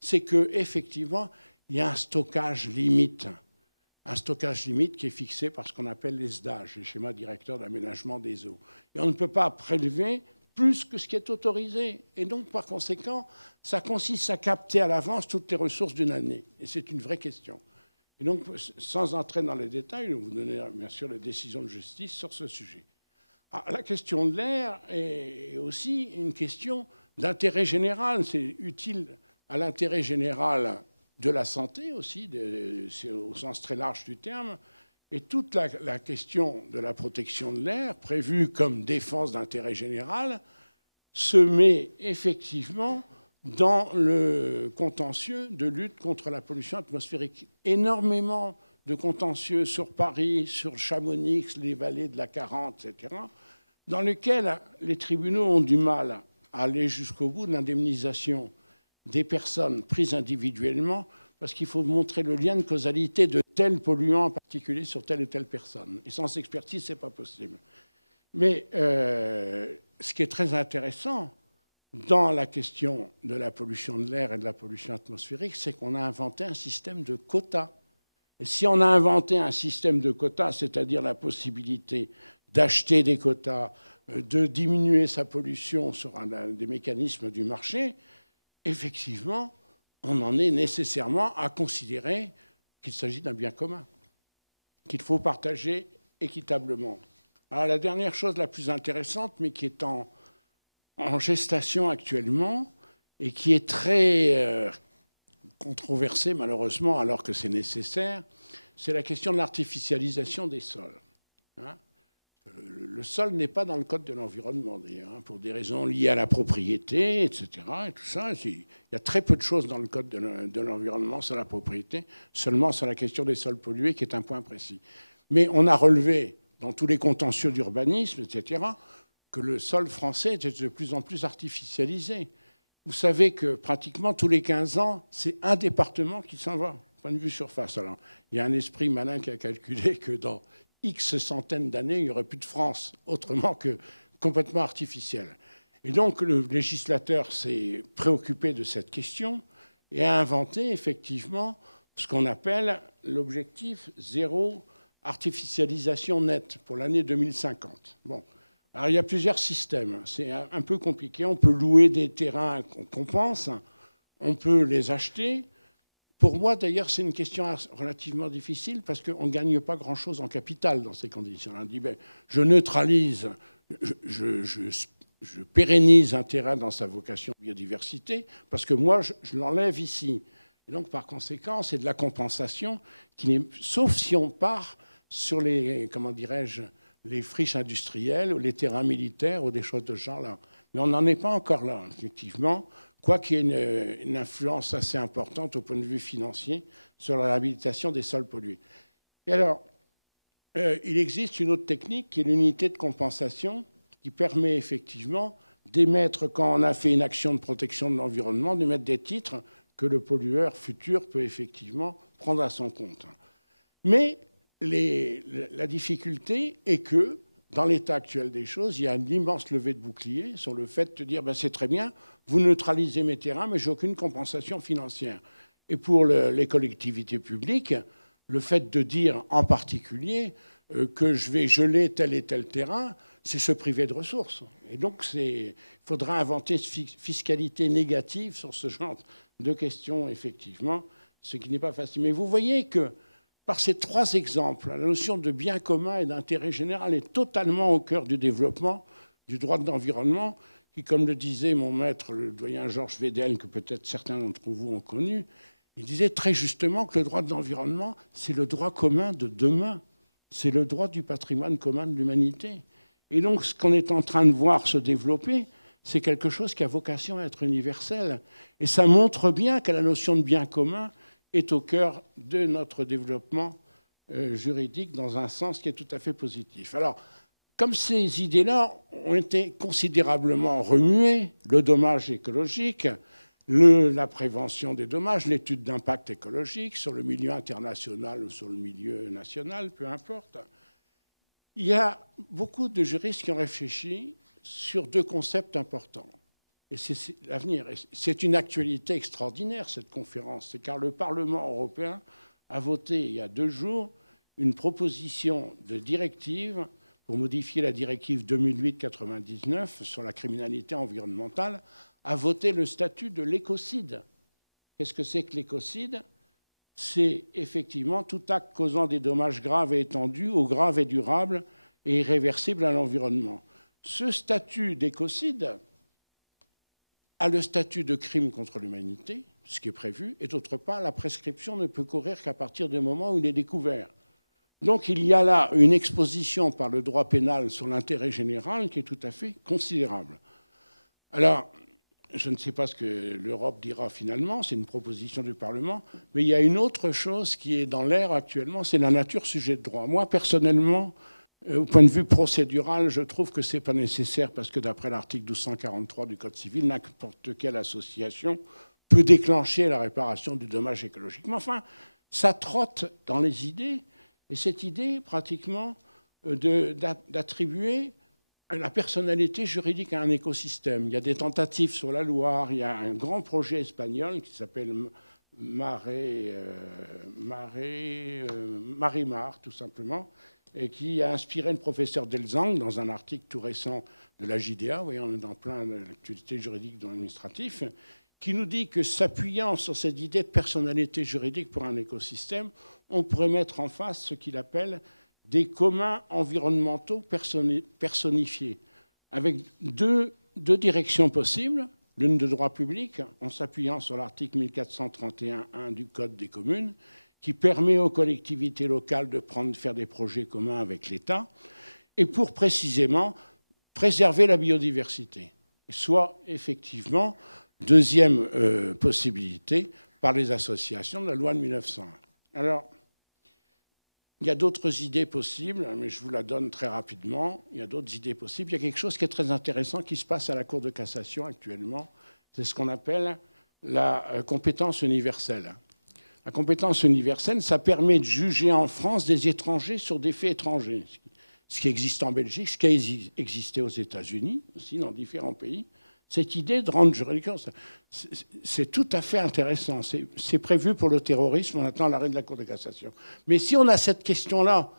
c'est qu'effectivement, il y a un stockage limite. Un stockage limite qui est fixé par ce qu'on appelle les SDAGE, les schémas directeurs d'aménagement des eaux. Et on ne peut pas prélever plus que ce qui est autorisé. Et donc, par conséquent, ça consiste à capter à l'avance toutes les ressources d'une année. Et c'est une vraie question. Et donc, sans entrer dans les détails, je vais vous donner bien sûr les décisions de justice sur ce sujet. Alors, la question de l'air est aussi une question d'intérêt général. C'est utile à l'intérêt général de la santé aussi, au sens très large du terme. Et toute la question de la protection de l'air, prévue comme défense d'intérêt général, se met effectivement dans le contentieux de lutte contre la pollution atmosphérique. Énormément de contentieux sur Paris, sur Chamonix, les vallées de la Charente, etc., dans lesquels les tribunaux ont du mal à aller jusqu'au bout de l'indemnisation des personnes prises individuellement parce qu'il faut montrer le lien de causalité de tel polluant en particulier sur telle ou telle personne. Et sans expertise, ce n'est pas possible. Mais ce qui est très intéressant dans la question de la pollution de l'air et de la pollution atmosphérique, c'est qu'on a inventé un système de quotas. Et si on a inventé un système de quotas, c'est-à-dire la possibilité d'acheter des quotas, de diminuer sa pollution sur des mécanismes du marché, effectivement, on en est nécessairement à considérer qu'il s'agit d'un bien commun, qu'il faut partager équitablement. Alors, la dernière chose la plus intéressante, mais qui est en gestation actuellement et qui est très controversée malheureusement alors que c'est nécessaire, c'est la question de l'artificialisation des sols. Hein ? Le sol n'est pas dans le code de l'environnement, d'ailleurs, hein, pour des raisons liées à la propriété, etc. Et tout ça. Il y a très peu de choses dans le code de l'environnement sur la propriété, seulement sur la question des sols pollués, qui est un point précis. Mais on a relevé, dans tous les contentieux d'urbanisme, etc., que le sol français était de plus en plus artificialisé. Vous savez que pratiquement tous les 15 ans, c'est un département qui s'en va, point de vue surface. Alors, il y a un esprit malin qui a calculé que dans X centaines d'années, il n'y aurait plus de France, autrement que complètement artificielle. Et donc, le législateur s'est préoccupé de cette question et a inventé effectivement ce qu'on appelle l'objectif zéro artificialisation nette pour l'année 2050. Bon. Alors, il y a plusieurs systèmes. C'est un peu compliqué. On peut louer des terrains qu'on pense, on peut les acheter. Pour moi, d'ailleurs, c'est une question relativement difficile parce qu'on ne gagne pas grand-chose en capital dans ces conditions. On dit, ben, je neutralise, je pérennise un terrain dans sa vocation biodiversité parce que moi, je l'enlève ici. Et donc, par conséquent, c'est de la compensation, sauf si on part sur les, comment dirais-je, les friches industrielles ou les terrains militaires ou des choses de ce genre-là. Mais on n'en est pas encore là, effectivement, quoiqu'il y ait une influence assez importante au point de vue financier sur la réhabilitation des sols pollués. Et alors, il existe une autre technique qui est l'unité de compensation qui permet effectivement d'émettre, quand on a fait une action de protection de l'environnement, d'émettre des titres que le pollueur futur peut effectivement prendre à son compte. Mais la difficulté est que, dans l'état actuel des choses, il y a une immense levée de bouclier sur le fait de dire ben, c'est très bien, vous neutralisez mes terrains, mais j'ai aucune compensation financière. Et pour les collectivités publiques, le fait de dire en particulier que je vais geler tel et tel terrain, c'est se priver de ressources. Et donc, il faudra inventer une fiscalité négative sur ce genre de questions, effectivement, ce qui n'est pas facile. Mais vous voyez que par ces trois exemples, la notion de bien commun et d'intérêt général est totalement au cœur du développement du droit de l'environnement, qui, comme le disait mon maître, le doyen Georges Vedel, que peut-être certains d'entre vous ont connu, il disait très justement que le droit de l'environnement, c'est le droit commun de demain, c'est le droit du patrimoine commun de l'humanité. Et donc, ce qu'on est en train de voir se développer, c'est quelque chose qui a vocation à être universel. Et ça montre bien que la notion de bien commun est au cœur de notre développement juridique dans un sens qui est tout à fait positif. Alors, comme ces idées-là ont été considérablement remuées, le dommage écologique, la prévention des dommages, l'étude d'impact écologique sur le milieu international ou sur le milieu national, peu importe, il y a beaucoup de juristes qui ont réfléchi sur deux concepts importants. Et c'est l'avenir. C'est une actualité extraordinaire, cette conférence. C'est car le Parlement européen a voté il y a 2 jours une proposition de directive pour modifier la directive 2008-99 sur la criminalité environnementale, a voté le statut de l'écocide. Qu'est-ce que c'est que l'écocide ? C'est effectivement tout acte causant des dommages graves et étendus ou graves et durables et irréversibles à l'environnement. Ce statut d'écocide a le statut de crime contre l'humanité, ce qui est prévu, et d'autre part, la prescription ne peut courir qu'à partir du moment où il est découvert. Donc il y a là une exposition par le droit pénal sur l'intérêt général qui est tout à fait considérable. Alors, je ne sais pas ce que l'Europe dira finalement, c'est une proposition du Parlement, mais il y a une autre chose qui est dans l'air actuellement, c'est la nature sujet de droit. Moi, personnellement, au point de vue procédural, je trouve que ce n'est pas nécessaire parce que d'après l'article 1243 du Code civil, n'importe quelle association peut déclencher la réparation du dommage écologique. Mais enfin, ça trotte dans les idées, et cette idée, pratiquement, d'attribuer la personnalité juridique à un écosystème. Il y a des tentatives sur la Loire, il y a un grand projet espagnol qui s'appelle Marimar, tout simplement, et qui a inspiré le professeur Delzang dans un article tout récent de la JDA, vous voyez, on est dans plein d'actualités juridiques dans l'administratif, qui nous dit que s'appuyant sur cette idée de personnalité juridique pour un écosystème, on pourrait mettre en face ce qu'il appelle des communs environnementaux personnifiés, avec deux directions possibles, l'une de droit public, en s'appuyant sur l'article 1431.1 du Code des communes, qui permet aux collectivités locales de faire des projets communs avec l'État, et pour précisément préserver la biodiversité. Soit, effectivement, deuxième possibilité, par les associations de la loi de 1901. Alors, il y a d'autres idées possibles, mais je vous la donne très rapidement. Il y a d'autres idées possibles. Il y a quelque chose qui est très intéressant qui se passe à la Cour de cassation actuellement. C'est ce qu'on appelle la compétence universelle. La compétence universelle, ça permet de juger en France des étrangers sur des faits étrangers. Ce qui existe en Belgique, ce qui a existé aux États-Unis, aussi dans différents pays. Cette idée de rendre juridique, c'est tout à fait intéressant. C'est prévu pour le terrorisme, on attend l'arrêt de la Cour de cassation. Mais si on a cette question-là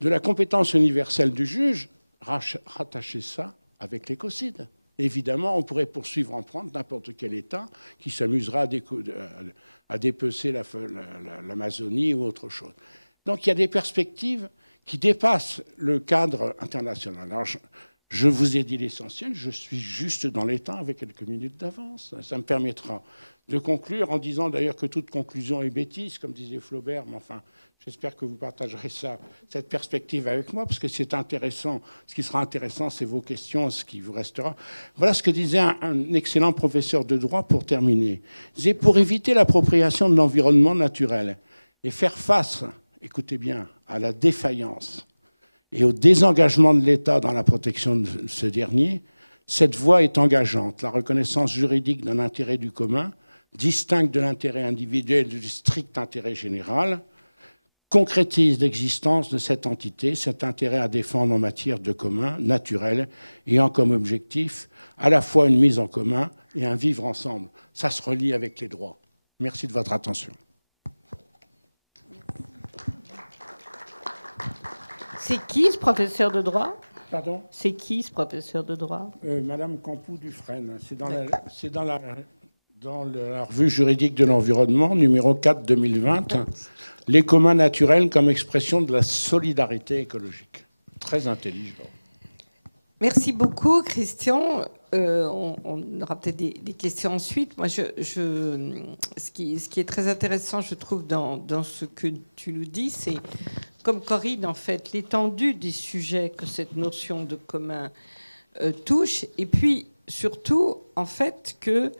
de la compétence universelle du juge, rattacher ça avec l'écocide. Évidemment, on pourrait poursuivre en prendre n'importe quel État qui s'amusera à dépecer l'Amazonie ou autre chose. Donc il y a des perspectives qui dépassent le cadre international. Alors, je vous ai dit l'essentiel, je suis juste dans les temps avec quelques minutes d'avance. Ça me permettra de conclure en disant d'ailleurs que toute conclusion est bêtise, comme disait Flaubert, mais enfin, j'espère que vous partagerez cette perspective avec moi, parce que c'est intéressant. Ce qui sera intéressant, c'est vos questions, ce qui vous restera. Voilà ce que disait un excellent professeur de droit pour terminer. Il disait, pour éviter l'appropriation de l'environnement naturel et faire face, écoutez bien, à la défaillance et au désengagement de l'État dans la protection de ce dernier, cette voie est engageante. La reconnaissance juridique d'un intérêt du commun, distincte de l'intérêt individuel du strict intérêt général, concrétise l'existence de cette entité, cet intérêt à défendre en matière de commun naturel, ayant comme objectif à la fois une mise en commun et un vivre ensemble. Ça se relie avec les droits. Merci de votre attention. C'est qui ce professeur de droit? Pardon? C'est qui ce professeur de droit? Madame Campou-Dufresne. C'est dans la revue juridique de l'environnement, numéro 4 2020, les communs naturels comme expression de la solidarité écologique. Très intelligent. Merci beaucoup, Christian. On aura peut-être des questions ensuite. Moi, ce qui est très intéressant, je trouve, dans ce que tu nous dis, c'est, comme Corinne, en fait, l'étendue des sujets que cette notion de commun touche, et puis surtout, en fait, que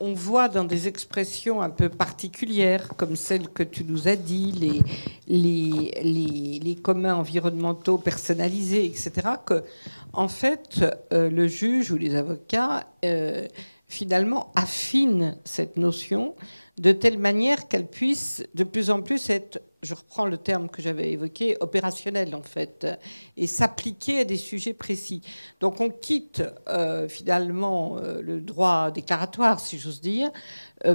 on voit dans des expressions un peu particulières, comme celle que tu nous as dit, les communs environnementaux personnalisés, etc., que, en fait, le juge ou les avocats, finalement, affinent cette notion de telle manière qu'elle puisse de plus en plus être, je reprends le terme que j'avais évoqué, opérationnelle en fait, et s'appliquer à des sujets précis. Donc on quitte finalement le droit déclaratoire, si j'ose dire,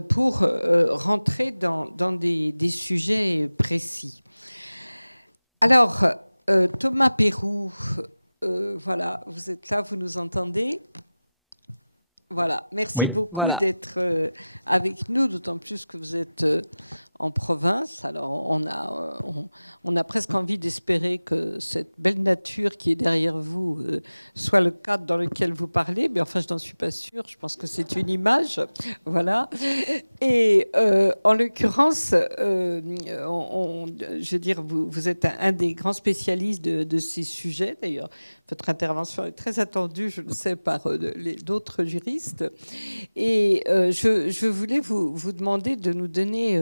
pour rentrer dans des sujets précis. Alors, Thomas Pérou, voilà, vous êtes là, vous nous entendez ? Voilà, merci beaucoup d'être avec nous, d'autant plus que vous êtes en province. Alors, on a presque envie d'espérer que cette belle nature qui est derrière vous soit le cadre dans lequel vous parlez. Mais enfin, je n'en suis pas sûre. Je pense que c'est une image. Voilà. Et en l'occurrence, je veux dire, vous êtes un des grands spécialistes de ces sujets. D'ailleurs, votre intervention est très attendue, je le sais, par d'autres juristes. Et je voulais vous demander de nous donner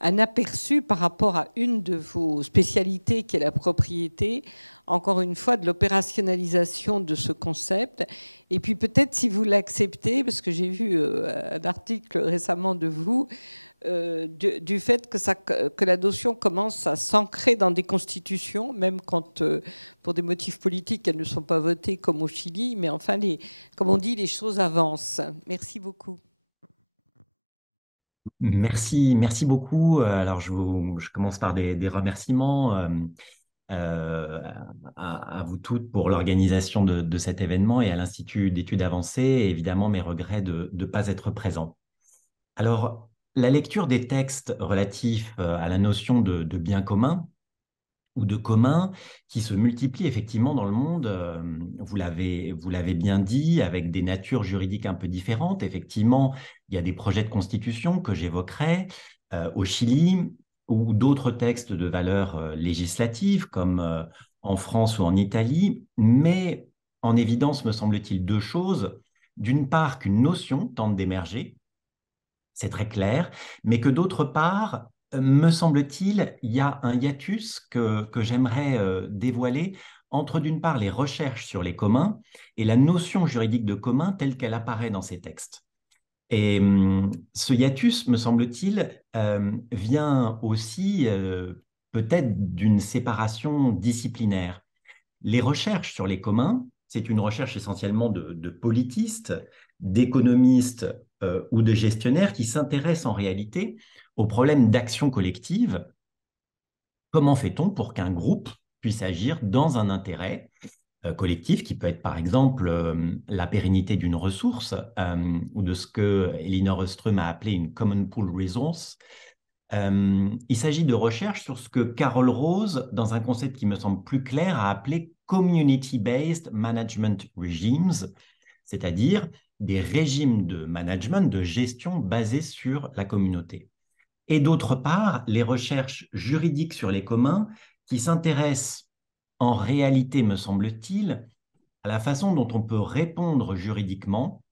un aperçu par rapport à une de vos spécialités, qui est la propriété, encore une fois, de l'opérationnalisation de ce concept. Et puis peut-être, si vous l'acceptez, parce que j'ai vu un article récemment de vous, du fait que la notion commence à s'ancrer dans des constitutions, même quand, pour des motifs politiques, elles ne sont pas votées comme au Chili, mais enfin, comme on dit, les choses avancent. Merci beaucoup. Merci beaucoup. Alors, je commence par des remerciements à vous toutes pour l'organisation de cet événement et à l'Institut d'études avancées, et évidemment mes regrets de ne pas être présent. Alors, la lecture des textes relatifs à la notion de bien commun ou de commun qui se multiplient effectivement dans le monde, vous l'avez bien dit, avec des natures juridiques un peu différentes. Effectivement, il y a des projets de constitution que j'évoquerai au Chili, ou d'autres textes de valeur législative, comme en France ou en Italie, mais en évidence, me semble-t-il, deux choses. D'une part, qu'une notion tente d'émerger, c'est très clair, mais que d'autre part, me semble-t-il, il y a un hiatus que j'aimerais dévoiler entre, d'une part, les recherches sur les communs et la notion juridique de commun telle qu'elle apparaît dans ces textes. Et ce hiatus, me semble-t-il, vient aussi peut-être d'une séparation disciplinaire. Les recherches sur les communs, c'est une recherche essentiellement de politistes, d'économistes ou de gestionnaires qui s'intéressent en réalité au problème d'action collective. Comment fait-on pour qu'un groupe puisse agir dans un intérêt collectif qui peut être par exemple la pérennité d'une ressource ou de ce que Elinor Ostrom a appelé une common pool resource. Il s'agit de recherches sur ce que Carol Rose, dans un concept qui me semble plus clair, a appelé community-based management regimes, c'est-à-dire des régimes de management, de gestion basés sur la communauté. Et d'autre part, les recherches juridiques sur les communs qui s'intéressent en réalité, me semble-t-il, à la façon dont on peut répondre juridiquement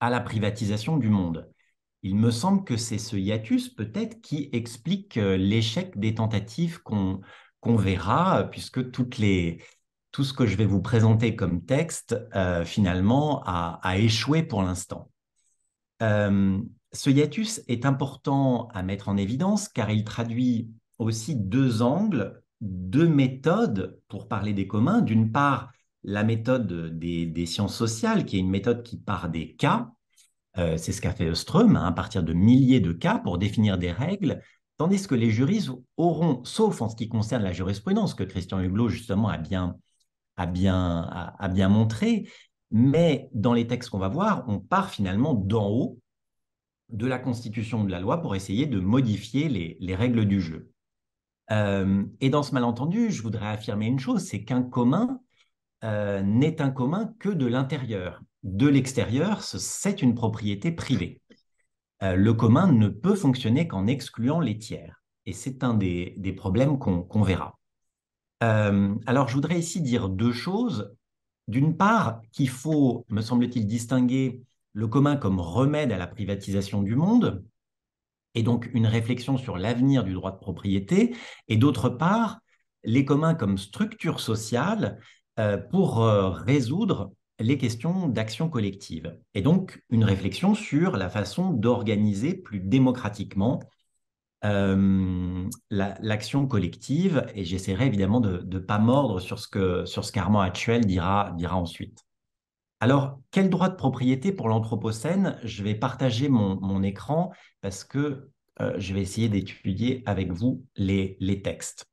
à la privatisation du monde. Il me semble que c'est ce hiatus peut-être qui explique l'échec des tentatives qu'on verra, puisque tout ce que je vais vous présenter comme texte, finalement, a échoué pour l'instant. Ce hiatus est important à mettre en évidence car il traduit aussi deux angles, deux méthodes pour parler des communs. D'une part, la méthode des sciences sociales, qui est une méthode qui part des cas. C'est ce qu'a fait Ostrom, à partir de milliers de cas pour définir des règles, tandis que les juristes auront, sauf en ce qui concerne la jurisprudence, que Christian Huglot justement a bien montré, mais dans les textes qu'on va voir, on part finalement d'en haut, de la constitution de la loi, pour essayer de modifier les règles du jeu. Et dans ce malentendu, je voudrais affirmer une chose, c'est qu'un commun n'est un commun que de l'intérieur. De l'extérieur, c'est une propriété privée. Le commun ne peut fonctionner qu'en excluant les tiers. Et c'est un des problèmes qu'on verra. Alors, je voudrais ici dire deux choses. D'une part, qu'il faut, me semble-t-il, distinguer le commun comme remède à la privatisation du monde, et donc une réflexion sur l'avenir du droit de propriété, et d'autre part, les communs comme structure sociale pour résoudre les questions d'action collective. Et donc, une réflexion sur la façon d'organiser plus démocratiquement l'action collective, et j'essaierai évidemment de ne pas mordre sur ce qu'Armand Hatchuel dira ensuite. Alors, quel droit de propriété pour l'Anthropocène? Je vais partager mon écran parce que je vais essayer d'étudier avec vous les textes.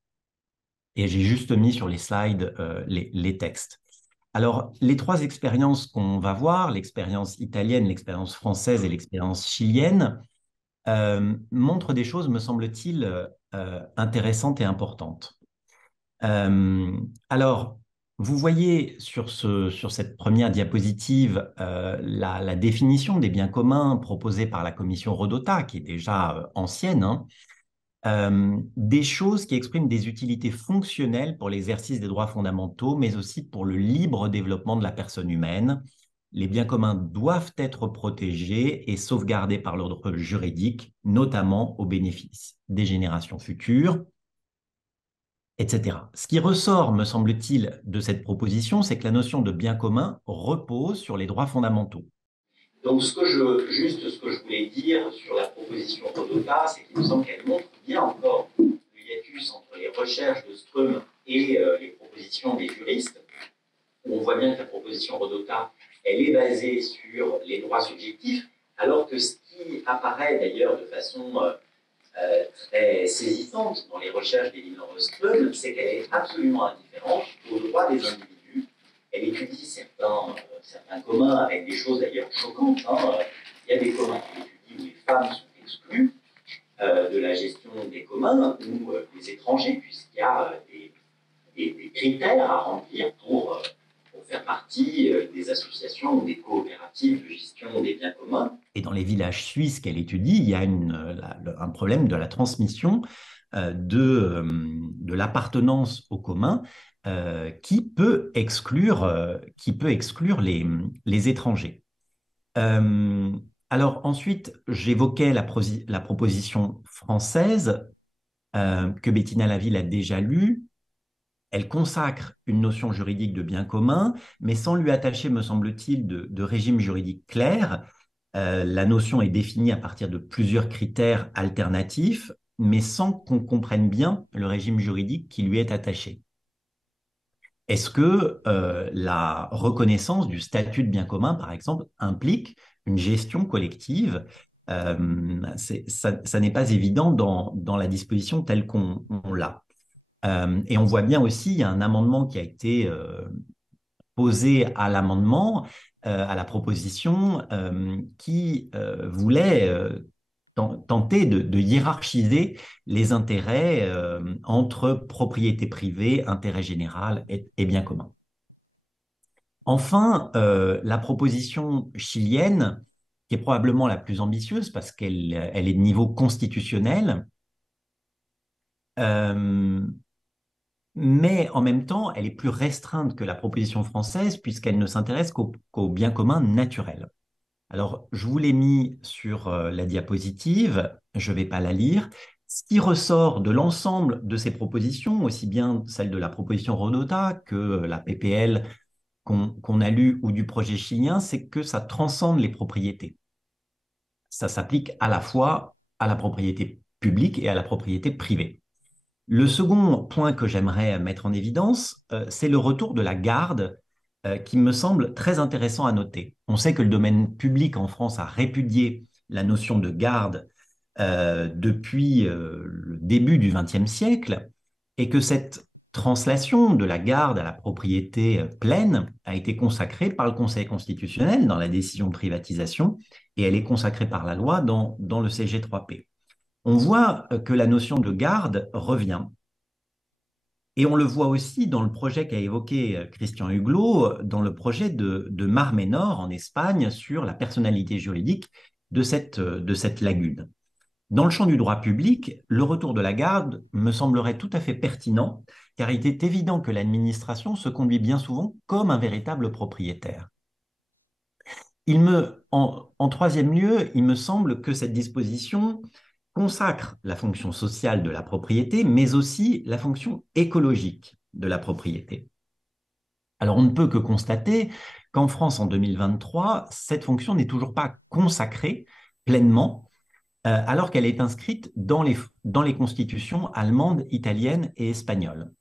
Et j'ai juste mis sur les slides les textes. Alors, les trois expériences qu'on va voir, l'expérience italienne, l'expérience française et l'expérience chilienne, montrent des choses, me semble-t-il, intéressantes et importantes. Alors, vous voyez sur cette première diapositive la définition des biens communs proposée par la commission Rodota, qui est déjà ancienne, hein, des choses qui expriment des utilités fonctionnelles pour l'exercice des droits fondamentaux, mais aussi pour le libre développement de la personne humaine, les biens communs doivent être protégés et sauvegardés par l'ordre juridique, notamment au bénéfice des générations futures, etc. Ce qui ressort, me semble-t-il, de cette proposition, c'est que la notion de bien commun repose sur les droits fondamentaux. Donc, ce que je voulais dire sur la proposition Rodota, c'est qu'il me semble qu'elle montre bien encore le hiatus entre les recherches de Ström et les propositions des juristes, où on voit bien que la proposition Rodota, elle est basée sur les droits subjectifs, alors que ce qui apparaît d'ailleurs de façon très saisissante dans les recherches d'Elinor Ström, c'est qu'elle est absolument indifférente aux droits des individus. Elle étudie certains communs avec des choses d'ailleurs choquantes. Il y a des communs qu'elle étudie où les femmes sont exclues de la gestion des communs, ou les étrangers, puisqu'il y a des critères à remplir pour faire partie des associations ou des coopératives de gestion des biens communs. Et dans les villages suisses qu'elle étudie, il y a un problème de la transmission de l'appartenance au commun qui peut exclure les étrangers. Alors ensuite, j'évoquais la proposition française que Bettina Laville a déjà lue. Elle consacre une notion juridique de bien commun, mais sans lui attacher, me semble-t-il, de régime juridique clair. La notion est définie à partir de plusieurs critères alternatifs, mais sans qu'on comprenne bien le régime juridique qui lui est attaché. Est-ce que la reconnaissance du statut de bien commun, par exemple, implique une gestion collective? Ça n'est pas évident dans la disposition telle qu'on l'a. Et on voit bien aussi, il y a un amendement qui a été posé à à la proposition, qui voulait tenter de hiérarchiser les intérêts entre propriété privée, intérêt général et bien commun. Enfin, la proposition chilienne, qui est probablement la plus ambitieuse parce qu'elle est de niveau constitutionnel, mais en même temps, elle est plus restreinte que la proposition française puisqu'elle ne s'intéresse qu'au bien commun naturel. Alors, je vous l'ai mis sur la diapositive, je ne vais pas la lire. Ce qui ressort de l'ensemble de ces propositions, aussi bien celle de la proposition Rodota que la PPL qu'on a lue ou du projet chilien, c'est que ça transcende les propriétés. Ça s'applique à la fois à la propriété publique et à la propriété privée. Le second point que j'aimerais mettre en évidence, c'est le retour de la garde qui me semble très intéressant à noter. On sait que le domaine public en France a répudié la notion de garde depuis le début du XXe siècle et que cette translation de la garde à la propriété pleine a été consacrée par le Conseil constitutionnel dans la décision de privatisation et elle est consacrée par la loi dans le CG3P. On voit que la notion de garde revient. Et on le voit aussi dans le projet qu'a évoqué Christian Huglot, dans le projet de Mar Menor en Espagne sur la personnalité juridique de cette lagune. Dans le champ du droit public, le retour de la garde me semblerait tout à fait pertinent, car il est évident que l'administration se conduit bien souvent comme un véritable propriétaire. En troisième lieu, il me semble que cette disposition consacre la fonction sociale de la propriété, mais aussi la fonction écologique de la propriété. Alors, on ne peut que constater qu'en France, en 2023, cette fonction n'est toujours pas consacrée pleinement, alors qu'elle est inscrite dans les constitutions allemandes, italiennes et espagnoles.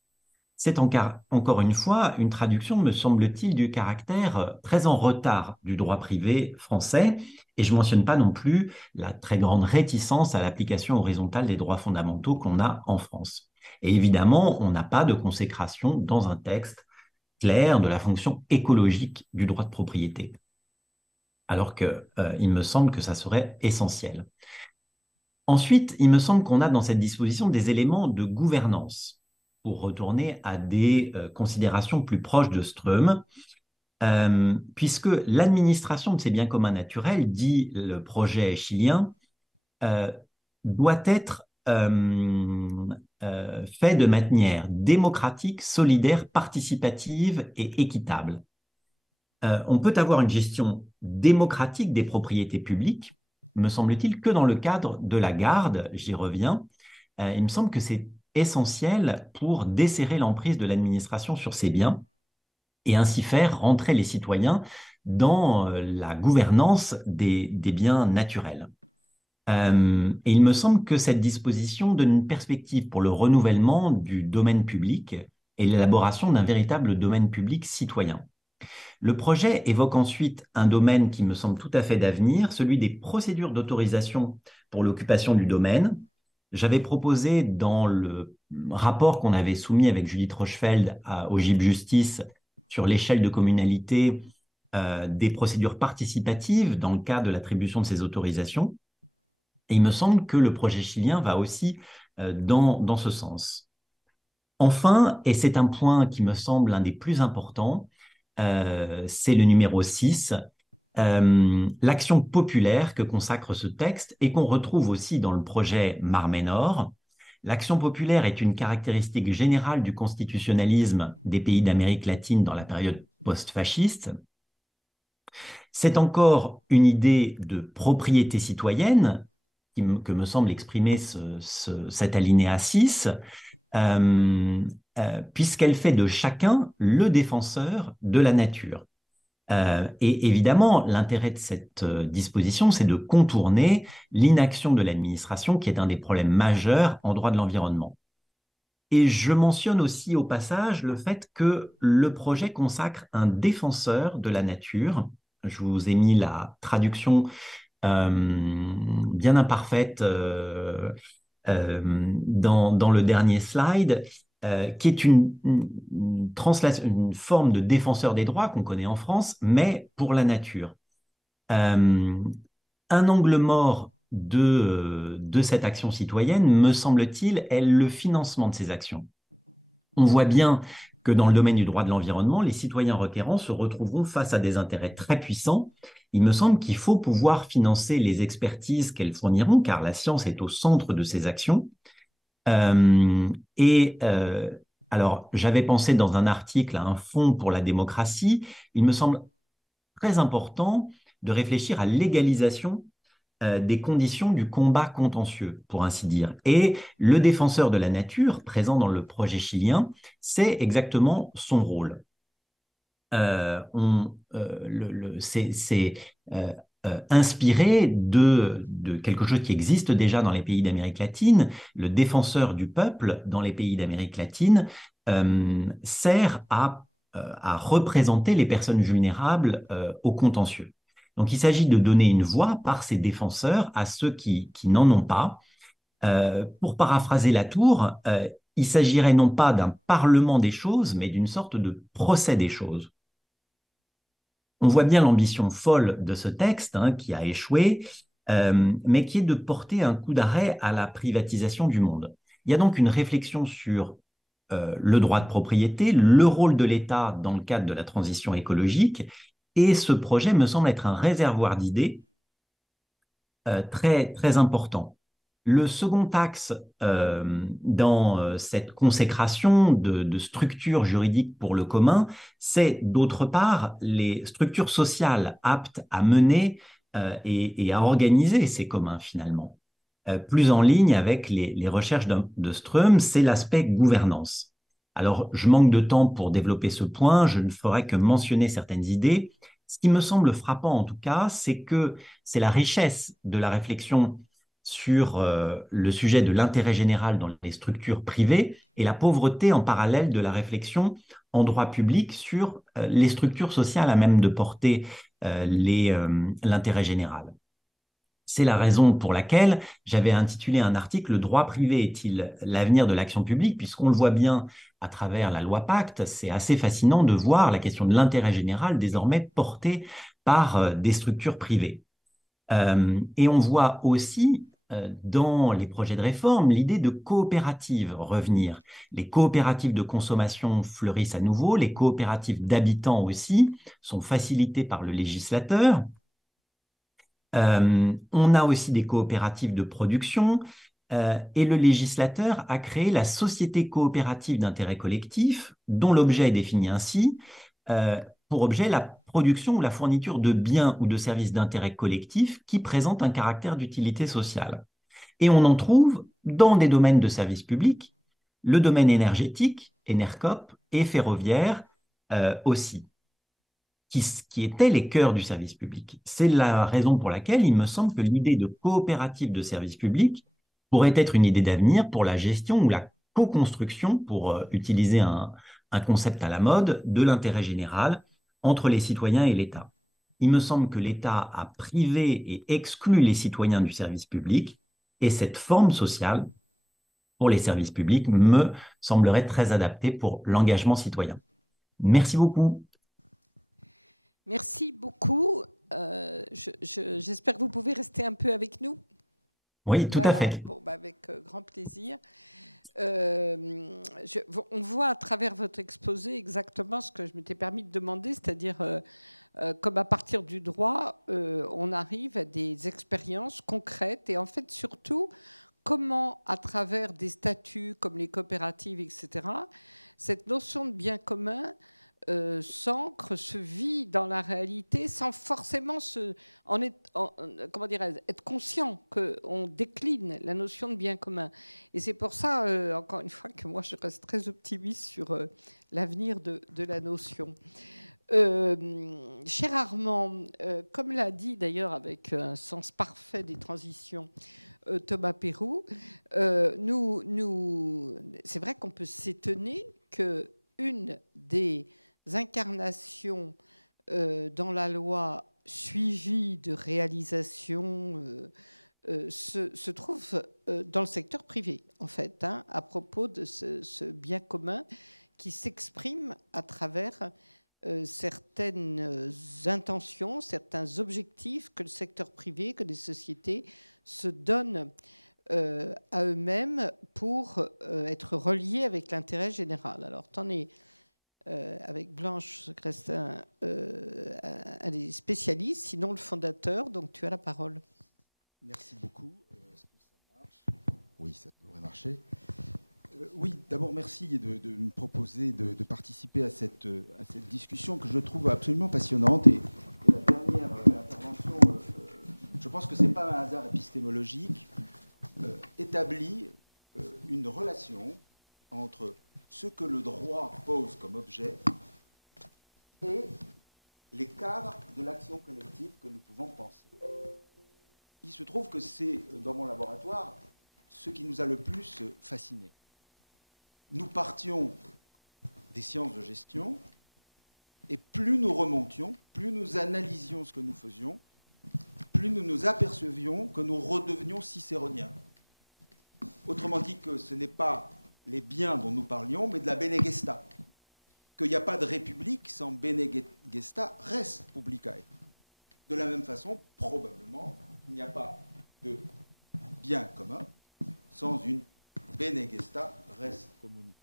C'est encore une fois une traduction, me semble-t-il, du caractère très en retard du droit privé français. Et je ne mentionne pas non plus la très grande réticence à l'application horizontale des droits fondamentaux qu'on a en France. Et évidemment, on n'a pas de consécration dans un texte clair de la fonction écologique du droit de propriété. Alors qu'il me semble que ça serait essentiel. Ensuite, il me semble qu'on a dans cette disposition des éléments de gouvernance pour retourner à des considérations plus proches de Ström, puisque l'administration de ces biens communs naturels, dit le projet chilien, doit être fait de manière démocratique, solidaire, participative et équitable. On peut avoir une gestion démocratique des propriétés publiques, me semble-t-il, que dans le cadre de la garde, j'y reviens. Il me semble que c'est essentiel pour desserrer l'emprise de l'administration sur ces biens et ainsi faire rentrer les citoyens dans la gouvernance des biens naturels. Et il me semble que cette disposition donne une perspective pour le renouvellement du domaine public et l'élaboration d'un véritable domaine public citoyen. Le projet évoque ensuite un domaine qui me semble tout à fait d'avenir, celui des procédures d'autorisation pour l'occupation du domaine. J'avais proposé dans le rapport qu'on avait soumis avec Judith Rochefeld au GIP Justice sur l'échelle de communalité des procédures participatives dans le cadre de l'attribution de ces autorisations. Et il me semble que le projet chilien va aussi dans ce sens. Enfin, et c'est un point qui me semble l'un des plus importants, c'est le numéro 6, l'action populaire que consacre ce texte et qu'on retrouve aussi dans le projet Mar-Ménor. L'action populaire est une caractéristique générale du constitutionnalisme des pays d'Amérique latine dans la période post-fasciste. C'est encore une idée de propriété citoyenne que me semble exprimer cet alinéa 6, puisqu'elle fait de chacun le défenseur de la nature. Et évidemment, l'intérêt de cette disposition, c'est de contourner l'inaction de l'administration, qui est un des problèmes majeurs en droit de l'environnement. Et je mentionne aussi au passage le fait que le projet consacre un défenseur de la nature. Je vous ai mis la traduction bien imparfaite dans le dernier slide, qui est une forme de défenseur des droits qu'on connaît en France, mais pour la nature. Un angle mort de cette action citoyenne, me semble-t-il, est le financement de ces actions. On voit bien que dans le domaine du droit de l'environnement, les citoyens requérants se retrouveront face à des intérêts très puissants. Il me semble qu'il faut pouvoir financer les expertises qu'elles fourniront, car la science est au centre de ces actions. Alors, j'avais pensé dans un article à un fonds pour la démocratie. Il me semble très important de réfléchir à l'égalisation des conditions du combat contentieux, pour ainsi dire. Et le défenseur de la nature, présent dans le projet chilien, c'est exactement son rôle. C'est inspiré de quelque chose qui existe déjà dans les pays d'Amérique latine. Le défenseur du peuple dans les pays d'Amérique latine sert à représenter les personnes vulnérables au contentieux. Donc, il s'agit de donner une voix par ces défenseurs à ceux qui n'en ont pas. Pour paraphraser Latour, il s'agirait non pas d'un parlement des choses, mais d'une sorte de procès des choses. On voit bien l'ambition folle de ce texte, qui a échoué, mais qui est de porter un coup d'arrêt à la privatisation du monde. Il y a donc une réflexion sur le droit de propriété, le rôle de l'État dans le cadre de la transition écologique, et ce projet me semble être un réservoir d'idées très, très important. Le second axe dans cette consécration de structures juridiques pour le commun, c'est d'autre part les structures sociales aptes à mener et à organiser ces communs finalement. Plus en ligne avec les recherches de Ström, c'est l'aspect gouvernance. Alors, je manque de temps pour développer ce point, je ne ferai que mentionner certaines idées. Ce qui me semble frappant en tout cas, c'est que c'est la richesse de la réflexion sur le sujet de l'intérêt général dans les structures privées et la pauvreté en parallèle de la réflexion en droit public sur les structures sociales à même de porter l'intérêt général. C'est la raison pour laquelle j'avais intitulé un article « Le droit privé est-il l'avenir de l'action publique ?» puisqu'on le voit bien à travers la loi Pacte, c'est assez fascinant de voir la question de l'intérêt général désormais portée par des structures privées. Et on voit aussi dans les projets de réforme l'idée de coopératives revenir. Les coopératives de consommation fleurissent à nouveau, les coopératives d'habitants aussi sont facilitées par le législateur. On a aussi des coopératives de production et le législateur a créé la société coopérative d'intérêt collectif dont l'objet est défini ainsi. pour objet la production ou la fourniture de biens ou de services d'intérêt collectif qui présentent un caractère d'utilité sociale. Et on en trouve dans des domaines de services publics, le domaine énergétique, Enercop, et ferroviaire aussi, qui étaient les cœurs du service public. C'est la raison pour laquelle il me semble que l'idée de coopérative de service public pourrait être une idée d'avenir pour la gestion ou la co-construction, pour utiliser un concept à la mode, de l'intérêt général entre les citoyens et l'État. Il me semble que l'État a privé et exclu les citoyens du service public, et cette forme sociale pour les services publics me semblerait très adaptée pour l'engagement citoyen. Merci beaucoup. Merci beaucoup. J'espère que vous pouvez rester un peu avec nous. Oui, tout à fait. Bon, avec grand plaisir. On voit à travers votre exposé exactement ce que je m'étais permis de demander, c'est-à-dire comme à partir du droit, on arrive à des expériences concrètes et en fait surtout comment à travers des statuts comme les coopératives, etc., cette notion de bien commun s'ancre, se vit dans la réalité sans forcément être conscient qu'on décline la notion de bien commun. Et c'est pour ça, encore une fois, que moi, je reste très optimiste sur l'avenir de la notion. Cher Armand, comme l'a dit d'ailleurs avec un sens parfait des transitions, Thomas Peyroux, c'est vrai qu'on peut s'étonner qu'une des incarnations dans la loi suivie de réalisation se trouve dans le secteur privé, en fait, à propos de ce bien commun qui s'exprime à travers certaines intentions, certains objectifs que le secteur privé, que les sociétés se donnent à eux-mêmes pour être reliés avec l'intérêt général. Alors, t'en es avec Blanche Grestin, un des spécialistes, sinon le fondateur, donc tu as la parole. Merci beaucoup. Est-ce que ça marche ? Oui, ça devrait marcher. Oui, d'abord, merci de me proposer de participer à cette discussion que je trouve absolument passionnante. Et la dernière intervention, je pense que ce n'est pas un hasard épistémologique, établit une relation entre ce que le droit pose comme objet et les cadres de l'action collective que nous pouvons penser. Il se trouve que c'est, dans mon laboratoire, ce qui nous a le plus fascinés. Nous partions des sciences de gestion, et plus nous remontions, plus nous analysions ce que nous faisions, plus nous nous apercevions que nous redevenions cicéroniens. Autrement dit, que ce n'est pas les biens dont nous parlions, mais de la bene gesta. Qu'il n'y a pas de république sans bene gesta res publicae. De la même façon, probablement, il n'y a pas de bien commun sans une bene gesta res communi.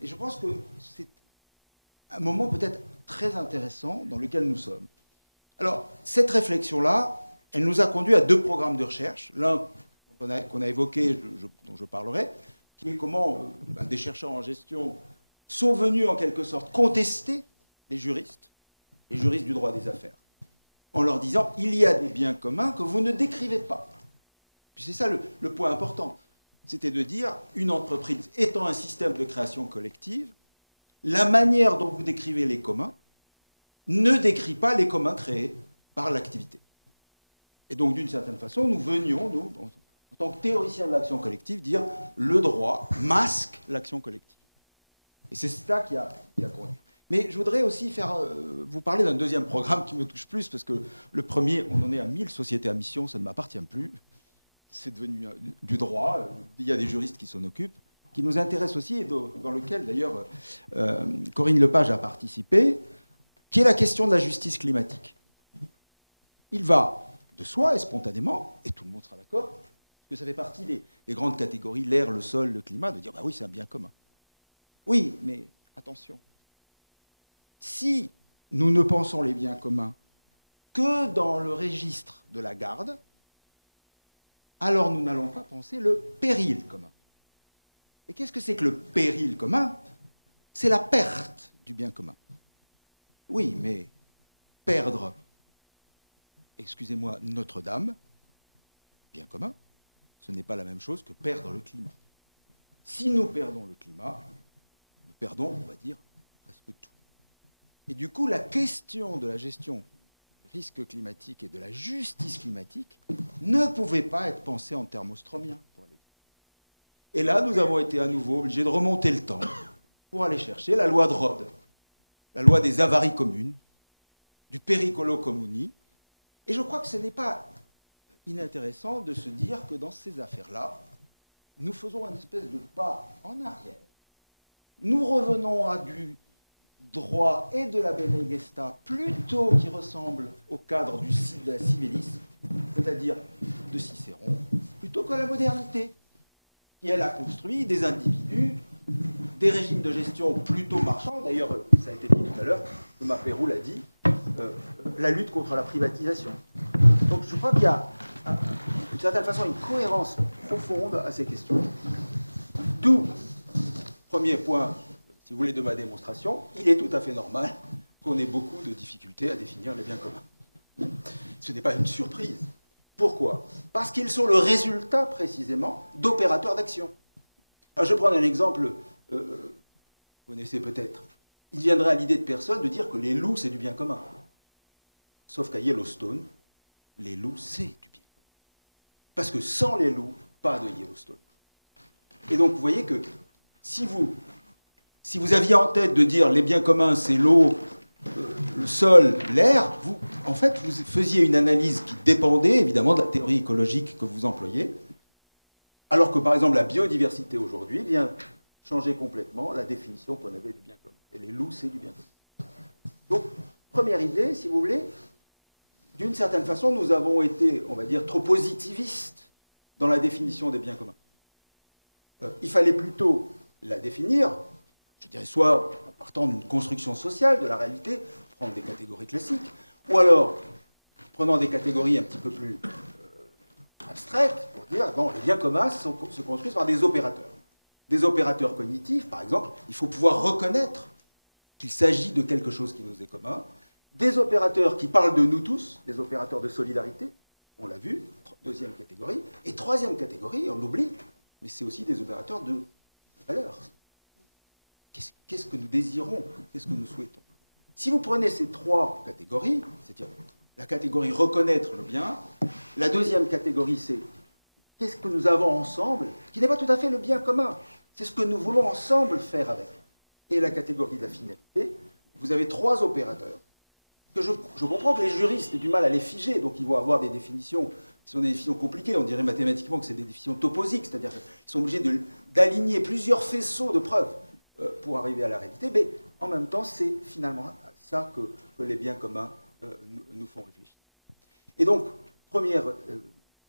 Et je pense que c'est un moment peut-être très intéressant dans lequel nous sommes. Alors, cette réflexion-là, elle nous a conduit à deux programmes de recherche. L'un qu'on a évoqué, dont je parlerai, qui est comment des chercheurs en gestion sont venus en quelque sorte contester les juristes du droit des affaires, en leur disant il y a des biens communs que vous ne décrivez pas. Puis c'est ça le point important, c'était de dire une entreprise étant un système de création collective, la manière dont vous décrivez les communs ne décrit pas les communs créés par l'activité. Et donc d'une certaine façon, nous venions, nous, en tant que théoriciens de l'action collective, dire le droit masque l'action collective. Et c'est ça qui a conduit. Mais je voudrais aussi vous parler d'un deuxième programme qui me touche plus, parce que le premier, on en est à 1000 sociétés à mission, ça ne m'appartient plus. C'est devenu du droit, il y a des juristes qui s'en occupent, qui nous intéresse aussi, et dans lequel d'ailleurs Corinne Lepage a participé, qui est la question de la justice climatique. Il va de soi et spontanément, et tout le monde sera d'accord, que ça fait partie des grandes catégories, l'air, le sol, le climat, de dire bah oui, c'est un bien commun. Oui, mais attention. Si nous ne pensons les biens communs que dans le registre de la garde, alors nous n'allons pas penser le péril commun. Et qu'est-ce que c'est que le péril commun ? C'est la perte du bien commun. Oui, mais perdre, excusez-moi, Notre-Dame, bien commun, ce n'est pas la même chose que perdre le climat. Si nous perdons le climat, nous perdons, on va dire, presque tout. Et du coup, la question de la gestion du risque climatique et de la justice climatique ne pouvait pas être pensée en termes ostromiens. Et là, nous avons été à nouveau obligés de remonter le temps pour aller chercher la loi de Rhodes, la loi des avaries communes, du pericolo communi. Et je crois que ce n'est pas inintéressant de se dire que dans ces affaires-là, nous faisons une espèce de pas en arrière. Nous revenons à du droit et de la Bene Gesta plutôt qui ressemble au cadre de la civilisme, c'est-à-dire de Cicéron, plutôt que la modernité, qui elle a construit des individus, des régimes de gestion plutôt marchands. D'ailleurs, ça a été dit tout à l'heure, Thomas Peyroux l'a dit, la lutte contre la privatisation. Donc je crois qu'il y a, d'une certaine façon, une cohérence profonde à ces questions. D'où, premier point, si vous voulez, de ma démonstration, il est tout à fait normal qu'on ait beaucoup de difficultés à définir les biens communs. Ce n'est pas une surprise. Pourquoi? Parce qu'ils sont le résultat, précisément, d'opérateurs d'action. Alors, je vais prendre un exemple, vous connaissez peut-être. Il viendrait à l'idée de personne de dire que les loups, c'est du bien commun. Sauf qu'à Yellowstone, les loups, c'est du bien. Parce que sans les loups, pas de Yellowstone. Et donc, vous voyez que si vous aviez en tête de dire les biens communs, c'est l'eau, le sol, l'air, en fait, vous faisiez une analyse qui dépendait évidemment de la théorie écologique que vous employez, alors que par exemple la biodiversité aujourd'hui vient changer complètement la définition qu'on avait du bien commun. Et les loups, c'est du bien commun. Donc, première idée, si vous voulez, d'une certaine façon, nous avons été, on va dire, trop positivistes dans la définition des biens communs. Il fallait plutôt la définir, je dirais, soit en partant d'une construction sociale de la réalité, prendre des catégories classiques, ou alors prenant des catégories un petit peu plus abstraites, pour dire, bon, les biens communs se construisent par des opérateurs. Des opérateurs cognitifs, par exemple, il faut pouvoir reconnaître qu'il s'agit de quelque chose qui nous est commun. Des opérateurs qui parlent de nous tous, des opérateurs de solidarité, on l'a vu, deuxième catégorie. Et troisième catégorie, on l'oublie, mais c'est aussi des opérateurs de valeur. Qu'est-ce que nous désirons? Qu'est-ce que nous souhaitons? Si vous prenez ces trois catégories, c'est-à-dire la catégorie reconnaître le bien, la deuxième catégorie, c'est qu'est-ce que nous avons ensemble, qui n'est pas tout à fait le bien commun, c'est ce que nous voulons ensemble faire avec. Et la catégorie de la finalité, vous avez trois opérateurs, que je comprends que les juristes aient du mal à les figer, donc ils vont avoir des définitions qui sont des définitions compliquées, on dirait mathématiquement que c'est des définitions toposiques, c'est-à-dire qu'ils sont obligés d'aligner plusieurs faisceaux de preuves pour arriver à la réalité, mais en même temps, c'est finalement ça que les biens communs nous font réfléchir. Et donc, première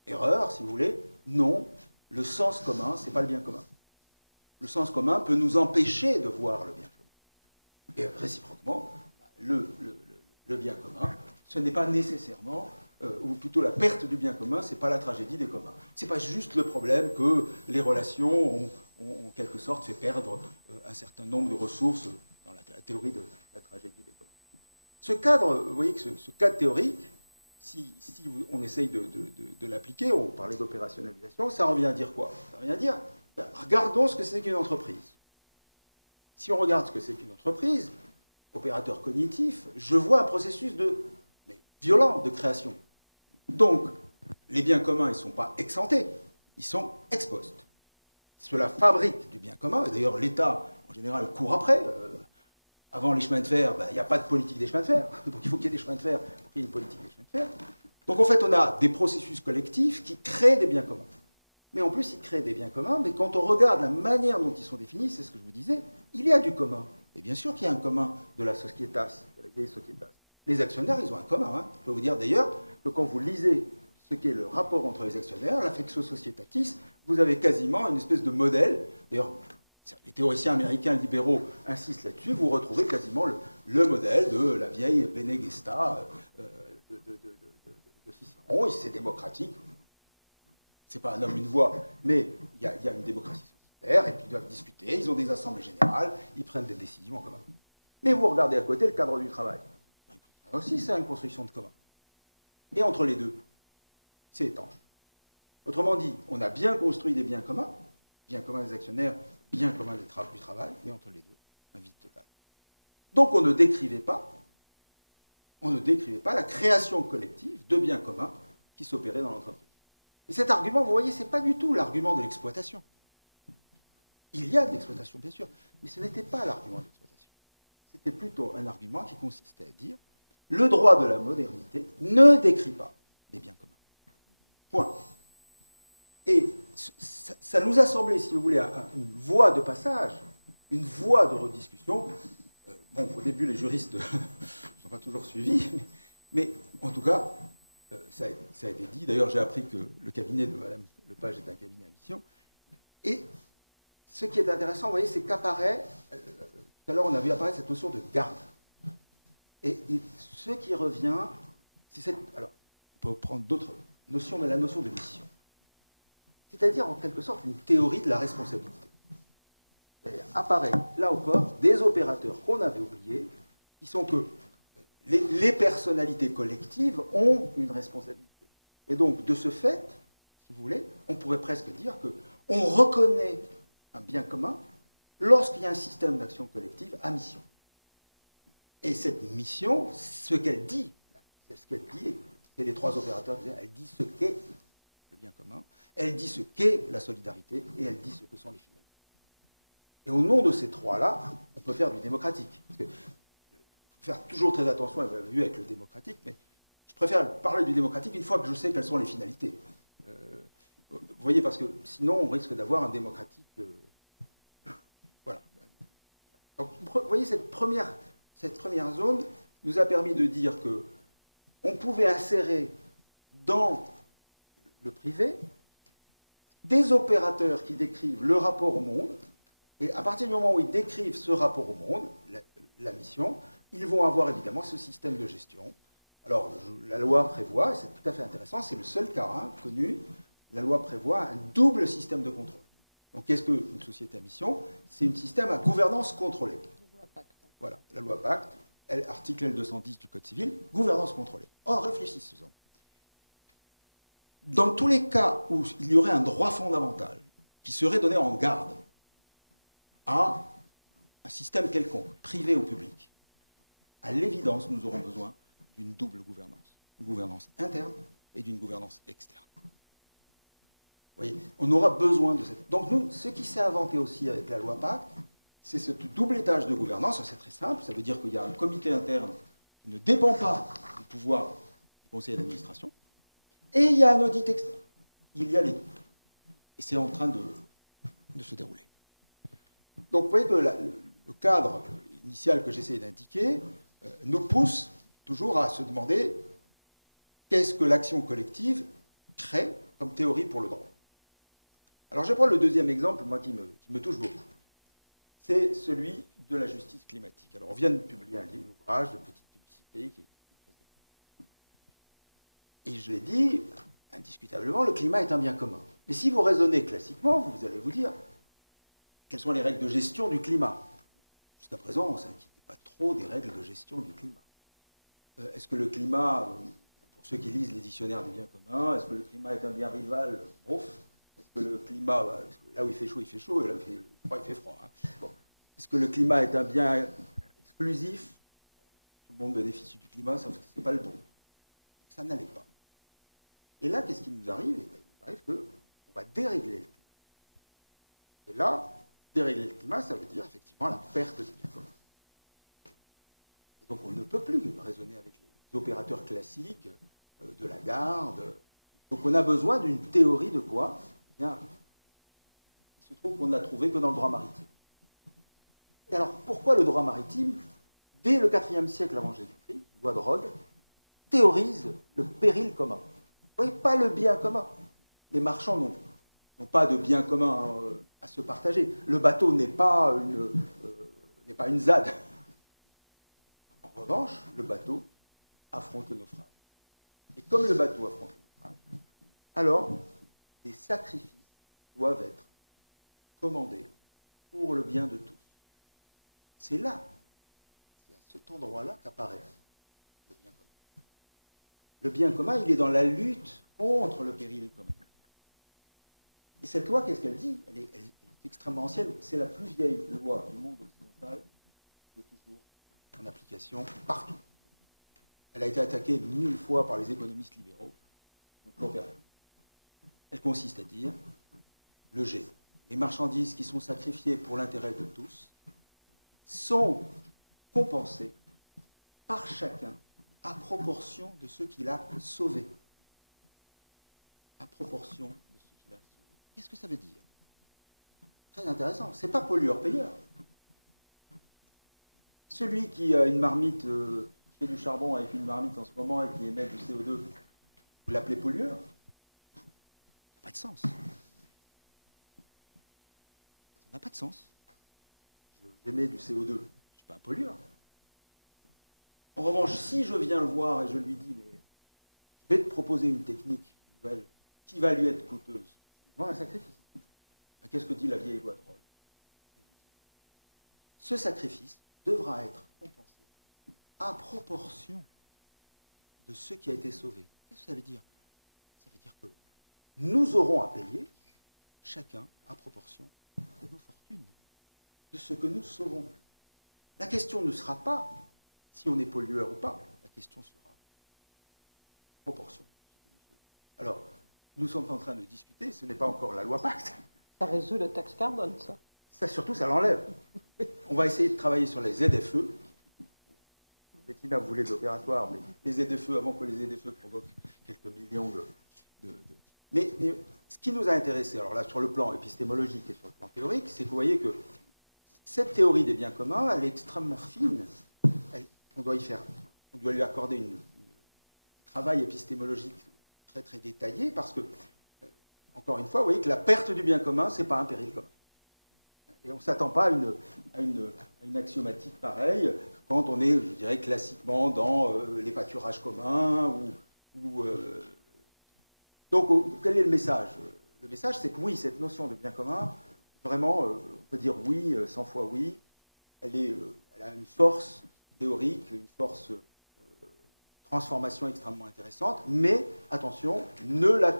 erreur, si vous voulez, non, le sens commun, ce n'est pas le bien commun. Le sens commun peut nous empêcher de voir le bien commun. Et réciproquement, le bien commun, ce n'est pas nécessairement, ou plutôt la perte du bien commun, ce n'est pas la tragédie des communs. Ce n'est pas juste le problème que les relations ont en quelque sorte fait perdre un certain nombre de ressources dans la théorie de la tragédie des communs. Ce cadre, vous voyez que ce cadre théorique, si on essaye de l'appliquer, on parlait d'opérationnalisation, ça revient à dire quoi? Ça revient à dire, regardons ce que c'est qu'une entreprise. Si on regarde ce que c'est qu'une entreprise, opérateur cognitif, je vois un processus violent de création. Donc, les biens communs, ils ne sont pas exemptés, ils sont ex post. Cela fabrique du bien commun, et d'ailleurs l'État, en général, court après. Avant les chemins de fer, il n'y a pas de politique des chemins de fer, donc il faut qu'il y ait des chemins de fer pour qu'il y ait une politique des chemins de fer. Donc en fait, on a des processus collectifs qui créent des biens communs. Mais en plus, ils créent des biens communs, mais quand on regarde la manière dont ils sont définis, c'est ce que je vous disais, il y a du commun. Et bien sûr qu'il y a un commun de la societas, de la vieille societas. Les actionnaires, ils ont un commun. Hein. Je peux vous dire d'ailleurs que quand vous lisez ce qu'est le rapport entre les actionnaires, l'affectio societatis, vous avez quasiment une espèce de modèle. D'ailleurs, les théoriciens américains libéraux insistent là-dessus, vous retrouvez quasiment le modèle de la vieille Bene Gesta de Cicéron. C'est démocratique. C'est pas un homme, une voix, mais il y a une démocratie sociétaire, et puis ils doivent discuter, ils ont des assemblées générales, ils prennent des décisions en commun. Mais vous regardez à côté le cadre du travail. Là aussi, c'est une construction de commun. Et entre les deux, c'est étanche. Autrement dit, on a bien construit des biens communs des actionnaires, biens communs du travail, mais entre les deux, un vide total. Donc on ne décrivait pas la création collective de biens communs qui s'opérait dans l'entreprise. Et cet argument, vous voyez, ce n'est pas du tout l'argument de l'exploitation. Il y a de l'exploitation, bien sûr, mais ce n'était pas l'argument de l'exploitation. C'était plutôt un argument qui consistait à dire le droit de la modernité ne décrit pas les biens communs. Point. Et ça nous a semblé, si vous voulez, une voie de passage, une voie de rediscussion. Bon, au début, les juristes ne sont pas toujours suivis, mais en tout cas, ça a été dit. D'ailleurs, j'ai appris que le cabinet de Mme Lepage est un cabinet à mission. Et ce qui est intéressant, vous voyez, c'est qu'apparaît, tout à l'heure, on a vu apparaître cette notion de garde. Et ce qui revient, c'est cette... Alors, on peut prendre d'autres notions, mais la notion de mission. C'est-à-dire, en quelque sorte, une théorie de la responsabilité. Apparaît, là encore, des opérateurs qu'on avait oubliés, qui sont que les personnalités collectives ont une responsabilité. Et donc, de ce fait, si vous voulez, on pourrait presque dire qu'on reconnaît un bien commun lorsqu'il y a un système d'action collective à mission. Et cette mission, ce qu'elle dit, et les trois opérateurs disaient, elle dit ce qu'est le bien commun, elle dit ce qu'est la solidarité, et elle dit ce que sont les finalités. Et au nom de ces trois-là, on peut faire du démocratique. Parce que, faut faire toujours très attention, vous l'avez vu avec le démocratique, mais je préfère parler du démocratique une fois que je sais quelles sont les finalités. Vous voyez, parce que sinon, on risque d'avoir un démocratique... Voilà. Donc, vous voyez, cette première zone nous a permis de dire qu'on pouvait insérer dans le privé des opérateurs qui décrivent le rapport au monde, et à partir du moment où ils décrivent ce rapport au monde, la mission, ils vont avoir évidemment ce système de gestion. Alors, la loi prévoit, et c'est tout à fait intéressant, c'est le seul cas connu, la loi prévoit un double système de contrôle. Donc, qu'est-ce qu'une société à mission? C'est un système à gouvernance contrôlée. Voilà, la loi Pacte, article L210 du Code civil, gouvernance contrôlée. Or, réfléchissons. Dans tous les cas où il y aurait un droit fondamental qui serait donné en garde à un système quelconque, privé ou public, à l'évidence, nous aurons besoin d'une double gouvernance. Une gouvernance interne et d'une gouvernance externe. Vous voyez, on aura besoin de cette... Donc nous, ce qui s'est inventé aussi avec la loi Pacte, c'est ce double étage de gouvernance. C'est très simple, ça veut dire qu'il y a un comité interne qui ne dépend pas du pouvoir du conseil d'administration, et il y a un audit externe. Il y a les deux. Et c'est en train de se dérouler. Donc vous voyez que le cadre initial que j'essaie d'indiquer nous pousse toujours à se demander qu'est-ce que l'action collective crée comme théorie pour le droit. Alors je vais prendre le deuxième exemple, moi, qui me touche beaucoup. C'est celui de la justice climatique. Alors on vient de publier un ouvrage de petite publicité. Et je l'ai dit, indiscutablement, le climat est un bien commun. Mais si vous raisonnez classiquement, vous allez vous dire, quelles sont les règles de gestion du climat? Jusqu'à présent, on ne s'inquiétait pas trop des règles de gestion du climat. Est-ce que le climat, pour ceux qui lisent les dictionnaires des biens communs, est-ce que le climat est un bien rival? Bof. Est-ce que le climat, là où il fait chaud, et là où il fait froid, il fait froid. Hein. Bon. Est-ce que le climat est un bien exclusif? Tout le monde bénéficie du climat, sauf que ce n'est pas le bon. Ça n'allait pas. Et là, qu'est-ce qui nous arrive? Il nous arrive qu'on va dérégler le climat. Et là, dérégler le climat, ça veut dire effectivement la perte du bien commun. Et donc on ne peut plus raisonner avec les opérateurs classiques de la garde. Donc on a besoin d'une théorie de quoi? Eh bien, il se trouve qu'on ne l'a trouvé que dans le droit maritime. Et alors, pourquoi le droit maritime, dès le IVe siècle avant Jésus-Christ, loi de Rhodes, théorise le péril commun? Vous voyez, pas le bien commun. Les marchands n'ont pas de bien commun à se partager. Le bateau n'est pas une ZAD. En revanche, le bateau affronte le naufrage. Et comme le bateau affronte le naufrage, alors des sacrifices doivent être commandés pour le bien de tous. C'est là cet endroit-là qu'apparaît le bien commun. Le bien commun, il est dans la lutte contre le péril commun. Et cette loi, qu'est-ce qu'elle dit? Elle est extrêmement ancienne. C'est la plus vieille loi du monde occidental, qui est toujours en application partout. Elle a été attaquée 1000 fois par les économistes libéraux. Elle consiste à dire le G. Les marchandises qui sont sacrifiées pour l'intérêt de tous sont compensées par chacun à proportion de ce qu'il a sauvé. À proportion de ce qu'il a sauvé. Qu'est-ce que ça veut dire? Très intéressant. Ce n'est pas pollueur-payeur. Celui qui a une marmite, qui fait du charbon avec une marmite en ce moment et qui émet du CO2, vous l'appelez pollueur? Ça n'a pas de sens. Ça n'a pas de sens. J'émets du CO2, je ne suis pas un pollueur. En revanche, si je viens le voir et je lui dis, mais je vais te proposer une technique nouvelle qui va lui être coûteuse, c'est un sacrifice. Qu'est-ce que dit la vieille loi de Rolle? Ce sacrifice devra être compensé à proportion de ce qui a été sauvé. Qu'est-ce que ça veut dire? Ça veut dire que nous aurons à payer, chacun à proportion de nos fortunes, de ce que nous sauvons. La question ne sera pas si on est pollueur ou pas, la question sera proportion. Alors, nous sommes en train de discuter, ce n'est pas encore la loi Pacte. Ça résout la taxe carbone, ça. Ça, surtout, ça l'enlève. On va essayer de travailler sur les ZFE. Bettina voulait de l'opératoire, mais les ZFE, avant que les ZFE provoquent quelques millions de... Mais ce qui nous a intéressé, alors là, sur le plan épistémologique et sur le plan théorique, c'est que vous voyez que cette théorie des biens communs, elle est extrêmement fine. On doit lui accorder un travail épistémologique très, très détaillé, parce que, encore une fois, vous voyez que la perte du bien commun, ce n'est pas un péril commun. Et on ne s'attend pas à une axiomatique pareille quand on est, je dirais, classiquement dans les pâturages communs. Donc, quel est le message? Le message, c'est que oui, cette notion de bien commun, vraiment, on peut dire oui, 100 fois oui, elle a une force théorique, une force transformation extrêmement intéressante, mais attention, en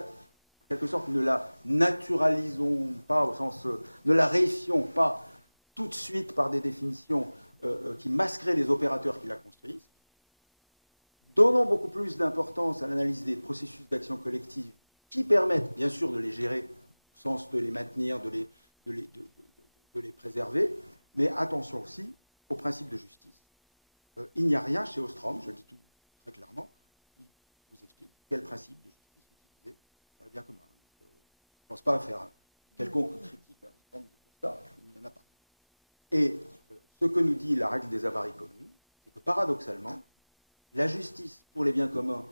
quelque sorte, ne la naturalisons pas, au sens, ne la réifions pas tout de suite par des définitions qui masqueraient les opérateurs qui la construisent. Donnons beaucoup plus d'importance à l'analyse des processus d'action collective qui permettent, bien sûr, de les gérer, au sens de les maintenir, de les préserver, mais attention aussi au principe de justice. Il n'y a rien chez Ostrom, je le dis tout très clairement, qui vous explique quel principe de justice utiliser dans les biens communs. Je ne pense pas à faire quelconque critique à Ostrom de ça, il n'y en a pas. Et ce que nous dit la règle des avaries communes, c'est que paradoxalement, la justice pour les biens communs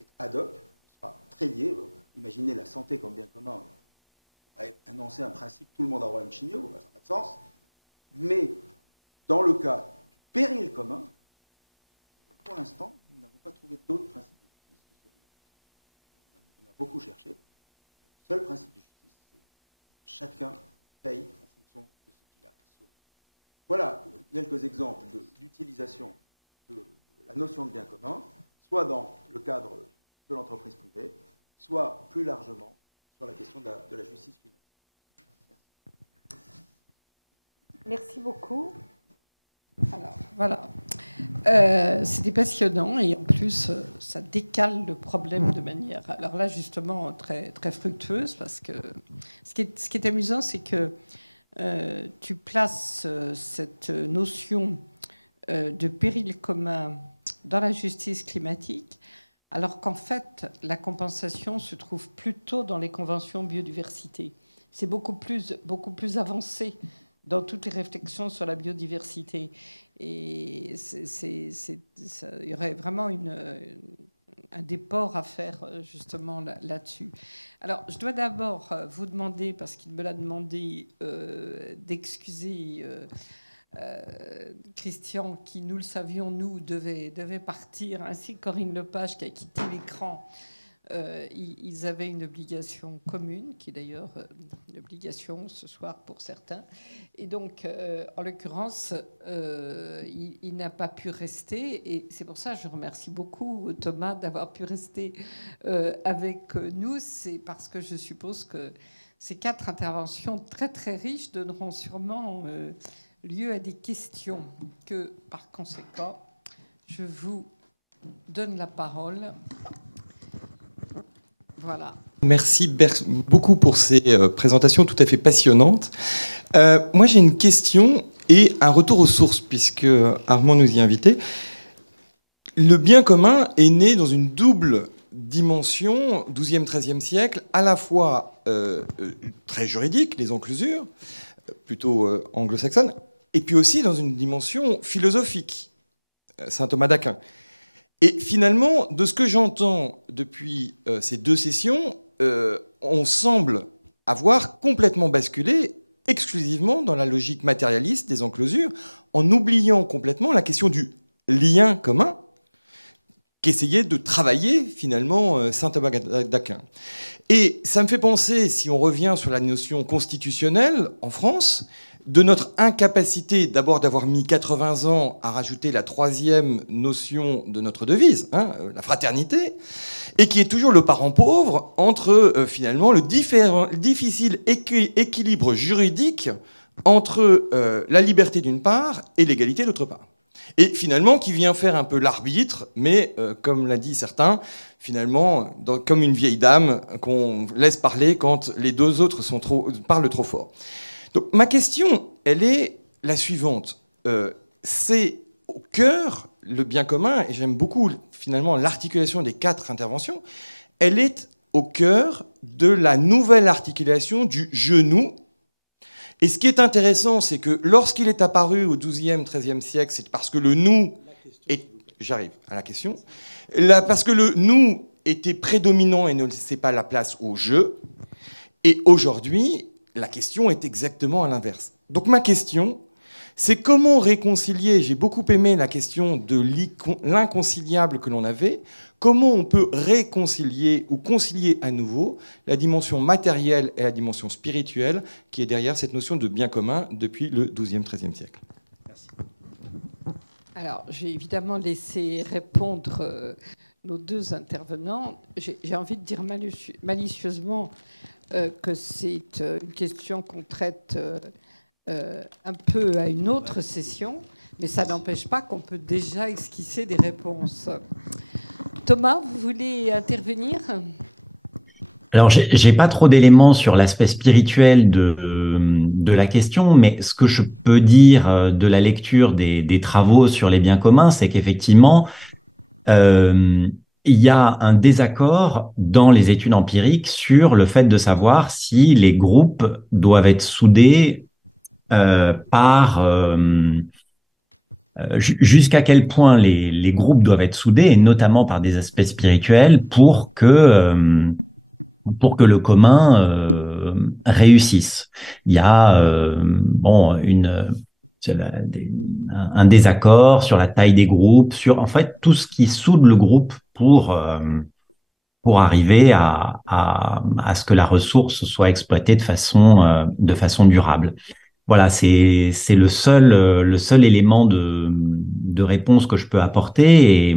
est ad hoc, sera très liée. Imaginez la santé comme bien commun, annoncer un principe, tout le monde aura une chimio, ça n'a pas de sens. Mais dans le cas du péril commun, pour l'instant, nous n'avons pas trouvé d'autres principes de justice que celui-là. On a beaucoup cherché. Le seul principe de justice, c'est chacun paye en fonction de ce qu'il a sauvé. Voilà quelques exemples d'utilisation de la notion de bien commun, soit dans le cadre de l'entreprise privée, soit plus largement sur la question de la justice climatique. Merci beaucoup. Alors, voilà. C'était passionnant et en plus, ça décale le problème de manière, alors là, justement, très, très fructueuse, parce que ce qui est amusant, c'est que tu places cette notion de péril commun dans la justice climatique, alors qu'en fait, la compensation se trouve plutôt dans les conventions biodiversité. C'est beaucoup plus avancé dans toutes les réflexions sur la biodiversité. Et il y aurait vraiment un déport à faire justement là-dessus. Alors, je dois d'abord vous demander, parce qu'il me l'a demandé, d'excuser Christian, qui, nous le savions, devait partir, ainsi que Corinne Lepage, qui a quitté l'écran ils avaient une obligation commune, qui est d'ailleurs une obligation ce soir pour certains. Et donc, en l'occurrence, il n'a pas pu rester. Et c'est pour ça que je remercie beaucoup Thomas d'avoir pu rester avec nous. C'est parce que je suppose que ces 4 interventions très, très riches donneront sûrement lieu à des questions que, par conséquent, je vous donne la parole. Voilà. Merci beaucoup pour ces présentations tout à fait passionnantes. Moi, j'ai une question et un retour aux sources, puisque Armand nous y a invités. Le bien commun est né dans une double dimension, 12e, 13e siècle, à la fois très juridique, les enclusures, plutôt anglo-saxonnes, et puis aussi dans une dimension philosophique, saint Thomas d'Aquin. Et finalement, de ce que j'entends depuis ces 2 sessions, on semble avoir complètement basculé exclusivement dans la logique matérialiste des enclosures, en oubliant complètement la question du lien commun qu'essayait de travailler finalement saint Thomas d'Aquin. Et ça me fait penser, si on revient sur la notion constitutionnelle en France, de notre incapacité d'abord d'avoir mis 80 ans à rajouter la 3e notion de notre devise, la fraternité, et qui est toujours le parent pauvre entre finalement le difficile équilibre juridique entre la liberté d'une part et l'égalité d'autre part. Et finalement qui vient faire un peu l'arbitre, mais comme l'a dit certains, finalement comme une vieille dame qu'on laisse parler quand les 2 autres parlent trop fort. Donc ma question, elle est la suivante. C'est au cœur, le bien commun, et j'aime beaucoup finalement l'articulation des 4 interventions, elle est au cœur de la nouvelle articulation du « je-nous ». Et ce qui est intéressant, c'est que lorsqu'il est apparu au XIIe, XIIIe siècle, c'est parce que le « nous » est... J'arrive à la question. Parce que le « nous » était prédominant et ne laissait pas la place au « je ». Et aujourd'hui, la question est exactement à l'inverse. Donc ma question, c'est comment réconcilier, j'ai beaucoup aimé la question de l'inconciliable que l'on avait, comment on peut réconcilier ou concilier à nouveau la dimension matérielle et la dimension spirituelle qui est derrière cette notion de bien commun depuis le XIIe, XIIIe siècle. Merci. Alors, j'ai évidemment laissé répondre nos 2 intervenants. J'ai envie de dire malicieusement que c'est une question qu'on traite un peu à une autre session, mais ça n'empêche pas qu'on peut déjà esquisser des réponses. Thomas, vous voulez intervenir ? Alors, j'ai pas trop d'éléments sur l'aspect spirituel de la question, mais ce que je peux dire de la lecture des travaux sur les biens communs, c'est qu'effectivement, il y a un désaccord dans les études empiriques sur le fait de savoir si les groupes doivent être soudés jusqu'à quel point les groupes doivent être soudés, et notamment par des aspects spirituels, pour que le commun réussisse. Il y a un désaccord sur la taille des groupes, sur en fait tout ce qui soude le groupe pour arriver à ce que la ressource soit exploitée de façon durable. Voilà, c'est le seul élément de réponse que je peux apporter. Et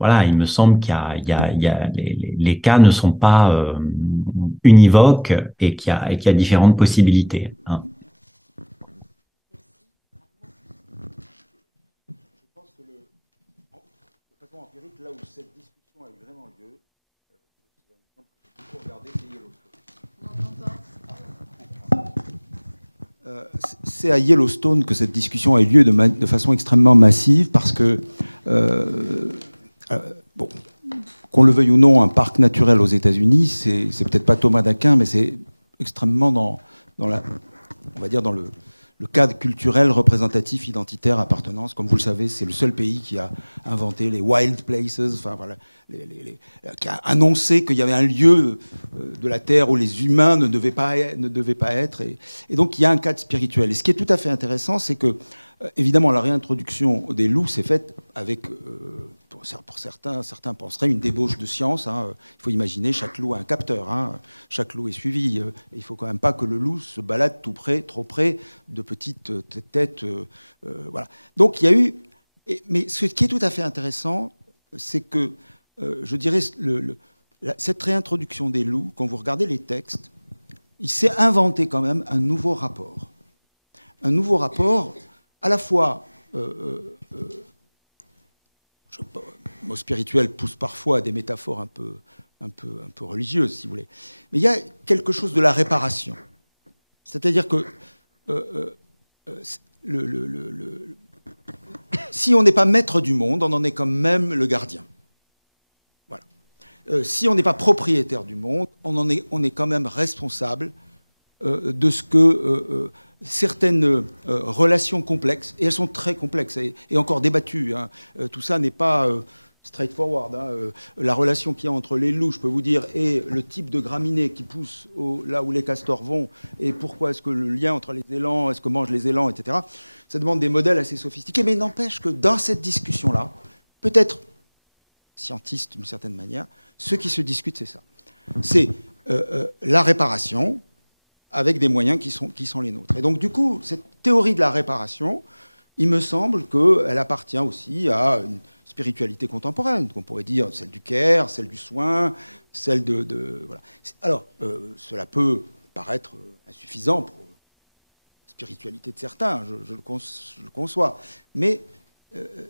voilà, il me semble qu'il y a les cas ne sont pas univoques et qu'il y a différentes possibilités. Hein. Je pense que de façon empirique, là où cette discussion a eu vraiment lieu, c'est un exemple que j'ai beaucoup regardé, c'est à Yellowstone que cette discussion a eu lieu de façon extrêmement massive parce que, bon, qu'on le veuille ou non, un parc naturel aux États-Unis, c'est peut-être pas Thomas d'Aquin, mais c'est extrêmement dans le cadre culturel représentatif identitaire appartenance. Comme vous le savez, c'est le seul pays qui a inventé les wild places, enfin voilà, qui a annoncé qu'il y avait un lieu de la Terre où les humains ne devaient pas être. Et donc il y a un cadre spirituel. Et ce qui est tout à fait intéressant, c'est que évidemment la réintroduction des loups s'est faite avec, pour certains penseraient une débauche de science. Hein. Il faut imaginer, chaque loup a un capteur. Hein. Chaque loup est suivi. Il ne faut quand même pas que le loup se balade tout près, trop près de petites têtes. Voilà. Donc il y a eu... Mais ce qui est tout à fait intéressant, c'est que, je dirais, cette réintroduction des loups, quand vous regardez les textes, il s'est inventé quand même un nouveau rapport. Un nouveau rapport à la fois... le mot spirituel pousse parfois à des métaphores un peu religieuses, si vous voulez. Mais il y a quelque chose de la réparation. C'est-à-dire que si on n'est pas maître du monde, on en est quand même le gardien. Voilà. Si on n'est pas propriétaire du monde, on est quand même responsable de ce que certaines relations complexes, et elles sont très complexes et encore débattues, hein. Tout ça n'est pas straightforward. Hein. La relation qu'il y a entre les loups, je peux vous dire, et le type de graminées qui pousse là où les castors vont, et pourquoi est-ce que le lien entre les élans, est-ce que mangent les élans, etc., ça demande des modèles assez sophistiqués, mais n'empêche que dans cette discussion-là, peut-être scientiste d'une certaine manière, ce qui se discute, c'est ça. C'est la réparation avec des moyens qui sont les nôtres. Et donc, du coup, cette théorie de la réparation, il me semble qu'elle appartient aussi à une spiritualité contemporaine, qu'on pourrait dire celle du care, celle du soin, celle voilà. Alors, cela peut paraître insuffisant pour la spiritualité de certains, je le conçois, mais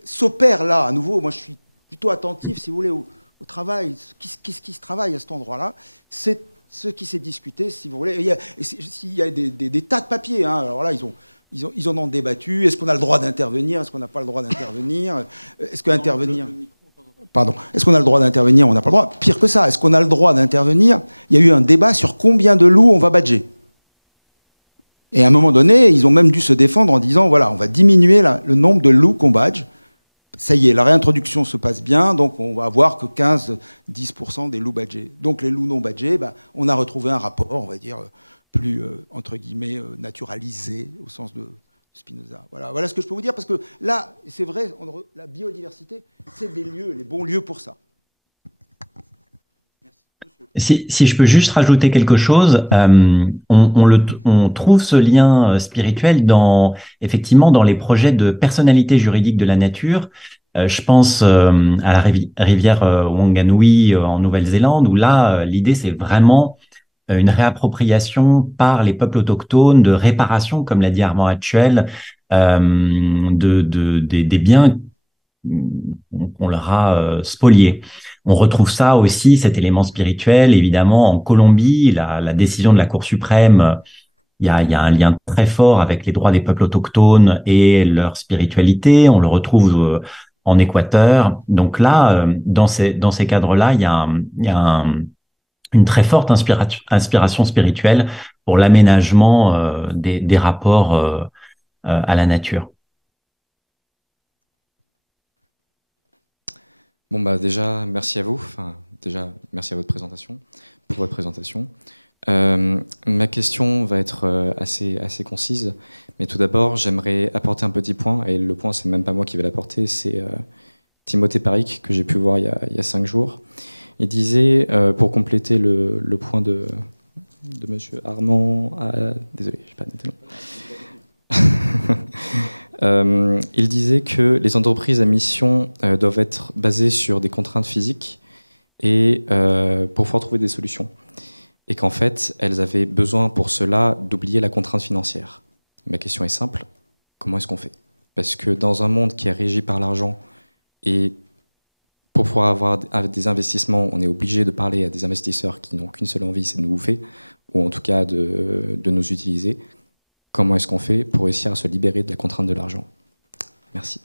s'opère là, à nouveau, moi je suis plutôt attentif, si vous voulez, au travail, qu'est-ce qui se travaille à cet endroit-là, c'est ce qui s'est discuté, si vous voulez. Il y a des tas de papiers. Hein. Alors là, ils en ont débattu. Est-ce qu'on a le droit d'intervenir? Est-ce qu'on n'a pas le droit d'intervenir? Est-ce qu'intervenir... Pardon. Est-ce qu'on a le droit d'intervenir? On n'a pas le droit. Pire que ça, est-ce qu'on a le droit d'intervenir? Il y a eu un débat sur combien de loups on va badger. Et à un moment donné, ils ont même dû se défendre en disant, voilà, on va diminuer le nombre de loups qu'on badge. Ça y est, la réintroduction se passe bien, donc on va avoir que 15-10% des loups badgés. Donc les loups non badgés, on a retrouvé un rapport, on va dire, plus, entre guillemets, naturalisé, au sens de Spinoza. Voilà ce que je peux vous dire, parce que là, c'est vrai, la biodiversité, c'est des lieux, les bons lieux pour ça. Si je peux juste rajouter quelque chose, on trouve ce lien spirituel effectivement dans les projets de personnalité juridique de la nature. Je pense à la rivière Wanganui en Nouvelle-Zélande, où là, l'idée, c'est vraiment une réappropriation par les peuples autochtones, de réparation, comme l'a dit Armand Hatchuel, des biens qu'on leur a spoliés. On retrouve ça aussi, cet élément spirituel, évidemment, en Colombie, la décision de la Cour suprême, il y a un lien très fort avec les droits des peuples autochtones et leur spiritualité. On le retrouve en Équateur. Donc là, dans ces cadres-là, il y a une très forte inspiration spirituelle pour l'aménagement des rapports à la nature. Bon, déjà, merci à vous. Déjà, merci à votre présentation, pour votre présentation. Ma question va être assez concise, mais tout d'abord, j'aimerais apporter un petit point, et le point, c'est même pas moi qui vais l'apporter, c'est Timothée Paric, que j'ai pu voir il y a 5 jours. Il disait, pour compléter le point de monsieur Armand... désolé, je n'ai pas noté le nom. Il disait que les entreprises à mission doivent être basées sur des contraintes physiques et pour pouvoir trouver des solutions. Et qu'en fait, elles avaient besoin pour cela d'oublier la contrainte financière. Ma question est simple, comment est-ce qu'on fait? Parce que dans un monde qui est régi par l'argent, et pour pouvoir avoir des investissements, on est obligé de parler à des investisseurs qui n'ont qu'une seule envie, c'est de nous bouffer, ou en tout cas de nous utiliser. Comment est-ce qu'on fait pour réussir à se libérer de la contrainte de l'argent? Merci.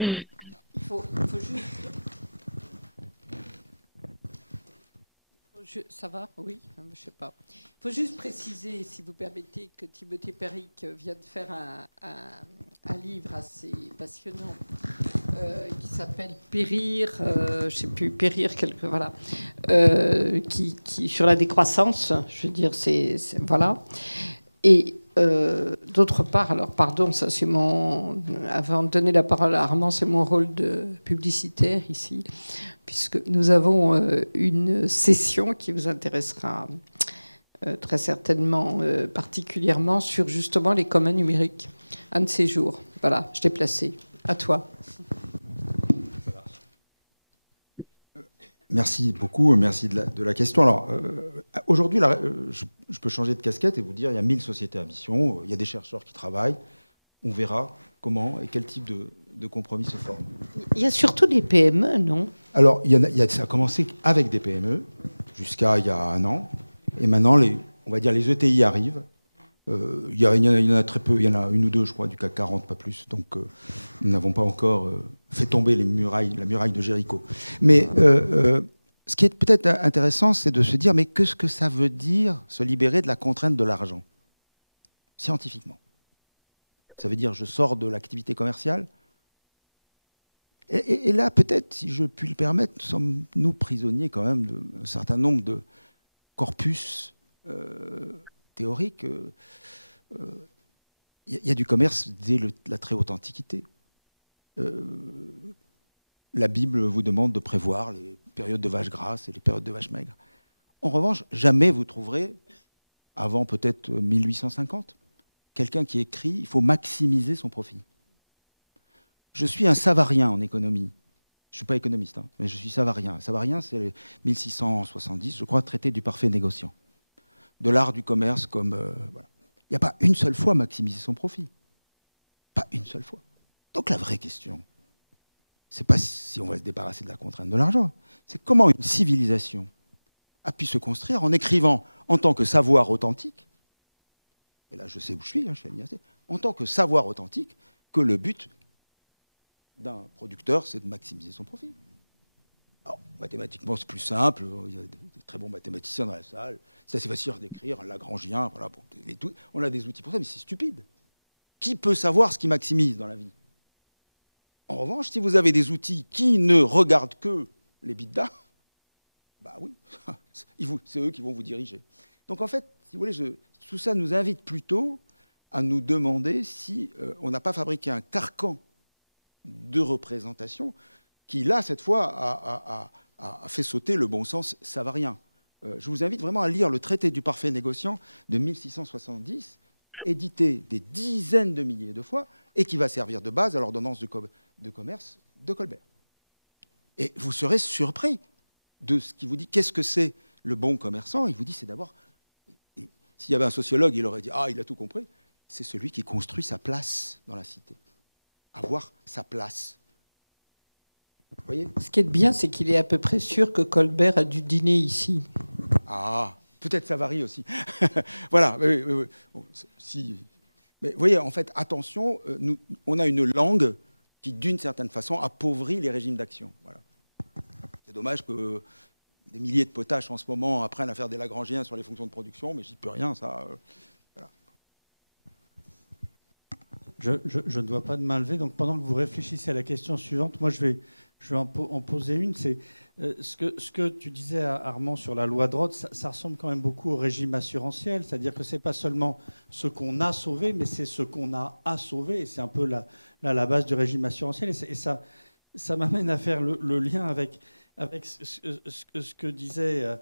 Il faut juste... Ça va? Oui, je ne sais pas. Il faut juste préciser, si vous permettez, que Timothée Paric vient de faire un livre assez passionnant qui s'appelle Périr, je ne sais plus, Périr, voilà, qui sur la décroissance, je veux dire, voilà. Et d'autre part, alors pardon, ça c'est avant de donner la parole à Armand, c'est mon rôle de publicitaire ici, puisque nous avons une session qui vous intéressera très certainement particulièrement sur justement les communs numériques, un de ces jours. Voilà, je t'ai placé. À toi. Merci beaucoup, merci de la question. Alors, aujourd'hui, je peux changer de casquette et vous dire, il y a 1000 sociétés à mission, il y a des chercheurs qui travaillent, on verra comment et quel type de compromis se forme. Il y a surtout des PME, non? Alors, ça a commencé avec des PME, jusqu'à il y a un an, et maintenant, on va dire les ETI arrivent. Il y en a très peu, il y en a une ou deux, je crois, du CAC 40, pas plus. Donc, nous n'avons pas encore fait tomber la muraille de Jéricho. Mais ce qui est peut-être intéressant, c'est de se dire, mais qu'est-ce que ça veut dire se libérer de la contrainte de l'argent, scientifiquement? Ça veut dire, je sors de l'activité commerciale. Et là, peut-être, si je puis le permettre, sommes-nous prisonniers quand même d'un certain nombre de corpus théorique. Il y a du commerce dès la très haute antiquité. La Bible vous demande de prévoir les périodes de vaches grasses et les périodes de vaches maigres. En revanche, jamais vous trouverez, avant peut-être 1850, quelqu'un qui écrit « il faut maximiser son profit ». Je suis un savarien en économie. Je ne suis pas économiste, hein, mais je suis savarien. Savarien, c'est 1670, je crois, traité du parfait négociant. De l'art du commerce comme... voilà. Il n'y a pas une seule fois maximiser son profit. Pas une seule fois. Donc la vraie question, c'est pas si on va se débarrasser de la contrainte de l'argent, c'est comment une civilisation a pu se construire en écrivant en tant que savoir authentique, et là je sais où je suis, hein, je suis aligné, en tant que savoir authentique, que le but d'un producteur, c'est de maximiser son profit. Alors, mathématiquement, c'est plus simple. Il y a des très bons mathématiciens dans la salle. C'est assez facile d'écrire, un Lagrangien. Voilà, bon, on a des outils pour ça, mais c'est stupide. Qui peut savoir ce qui maximise dans la vie? En revanche, si vous avez des outils qui ne regardent que les bidas, bah oui, c'est eux qui vont vous diriger. Donc en fait, si vous voulez, tout ça nous invite plutôt à nous demander si on n'a pas fabriqué un carcan de représentation qui, là, cette fois, a fait sauter le bon sens savarien. Je vous invite vraiment à lire le traité du parfait négociant de 1670, édité des dizaines de milliers de fois, et qui va servir de base à l'ordonnance de commerce de Colbert. Et vous serez surpris de ce qu'il vous dit. Qu'est-ce que c'est le bon commerçant? Il vous dit, c'est d'abord... S'il y avait un sociologue, il aurait dit, ah, il a tout compris. C'est celui qui construit sa place dans la cité. Avoir sa place. Vous voyez? Ce qui est bien, c'est qu'il est à peu près sûr que Colbert a dû dîner ici. Ah, peut-être Savary aussi. Voilà. Bon, mais vous voyez, en fait, attention, on a une langue qui, d'une certaine façon, appauvrit les régimes d'action. Voilà. C'est dommage que des milliers de potaches en ce moment apprennent à faire des Lagrangiens sur les fonctions de production, mais j'y peux rien, ça. Voilà. Je ne dois pas de main levée, donc pendant que vous réfléchissez à la question suivante, moi je vais en poser une. C'est ce que tu disais, Armand, sur la loi Drott, ça ressemble quand même beaucoup au régime assurantiel, c'est-à-dire que ce n'est pas seulement ce qu'on a sauvé, mais c'est ce qu'on a à sauver, et c'est un peu la base du régime assurantiel, et ça m'amène à faire le lien avec ce que disait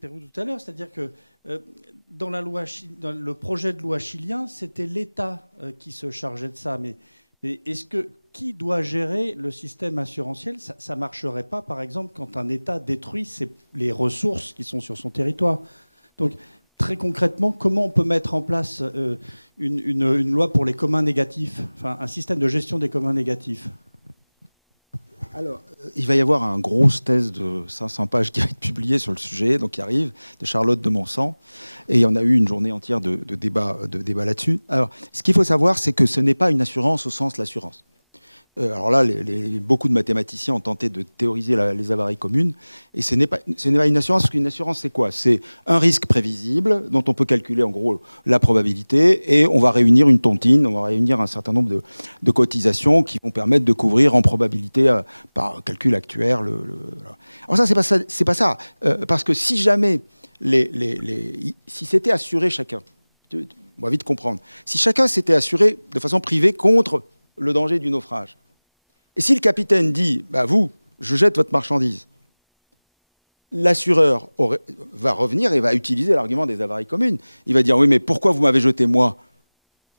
Pérou tout à l'heure, c'est-à-dire que dans le projet de loi chilien, c'était l'État qui se chargeait de ça, mais est-ce que qui doit gérer le système assurantiel? Ça ne marcherait pas, par exemple, quand un État détruit les ressources qui sont sur son territoire. Donc, très concrètement, comment on peut mettre en place une loi pour les communs négatifs, enfin un système de gestion des communs négatifs? Alors, il va y avoir une grosse thèse de 500 pages qui va être publiée sur le sujet, donc qui arrive, de Charlotte de Monsan. Et il y en a eu une journée entière de débat là-dessus. Alors, ce qu'il faut savoir, c'est que ce n'est pas une assurance au sens de l'assurance. Alors là, beaucoup de mathématiciens ont tenté de théoriser les avaries communes. Et ce n'est pas une assurance, parce qu'une assurance, c'est quoi? C'est un risque prévisible, dont on peut calculer en gros la probabilité, et on va réunir une tontine, on va réunir un certain nombre de cotisations qui vont permettre de couvrir en probabilité par calcul actuaire. Alors ça, c'est pas ça. Parce que si jamais, si c'était assuré chacun, On va vite comprendre. Si chacun s'était assuré de façon privée contre le danger du naufrage, et si le capitaine dit bah, « vous, je jette votre marchandise », l'assureur va revenir et va utiliser l'argument des avaries communes. Il va dire « oui, mais pourquoi vous m'avez jeté moi ?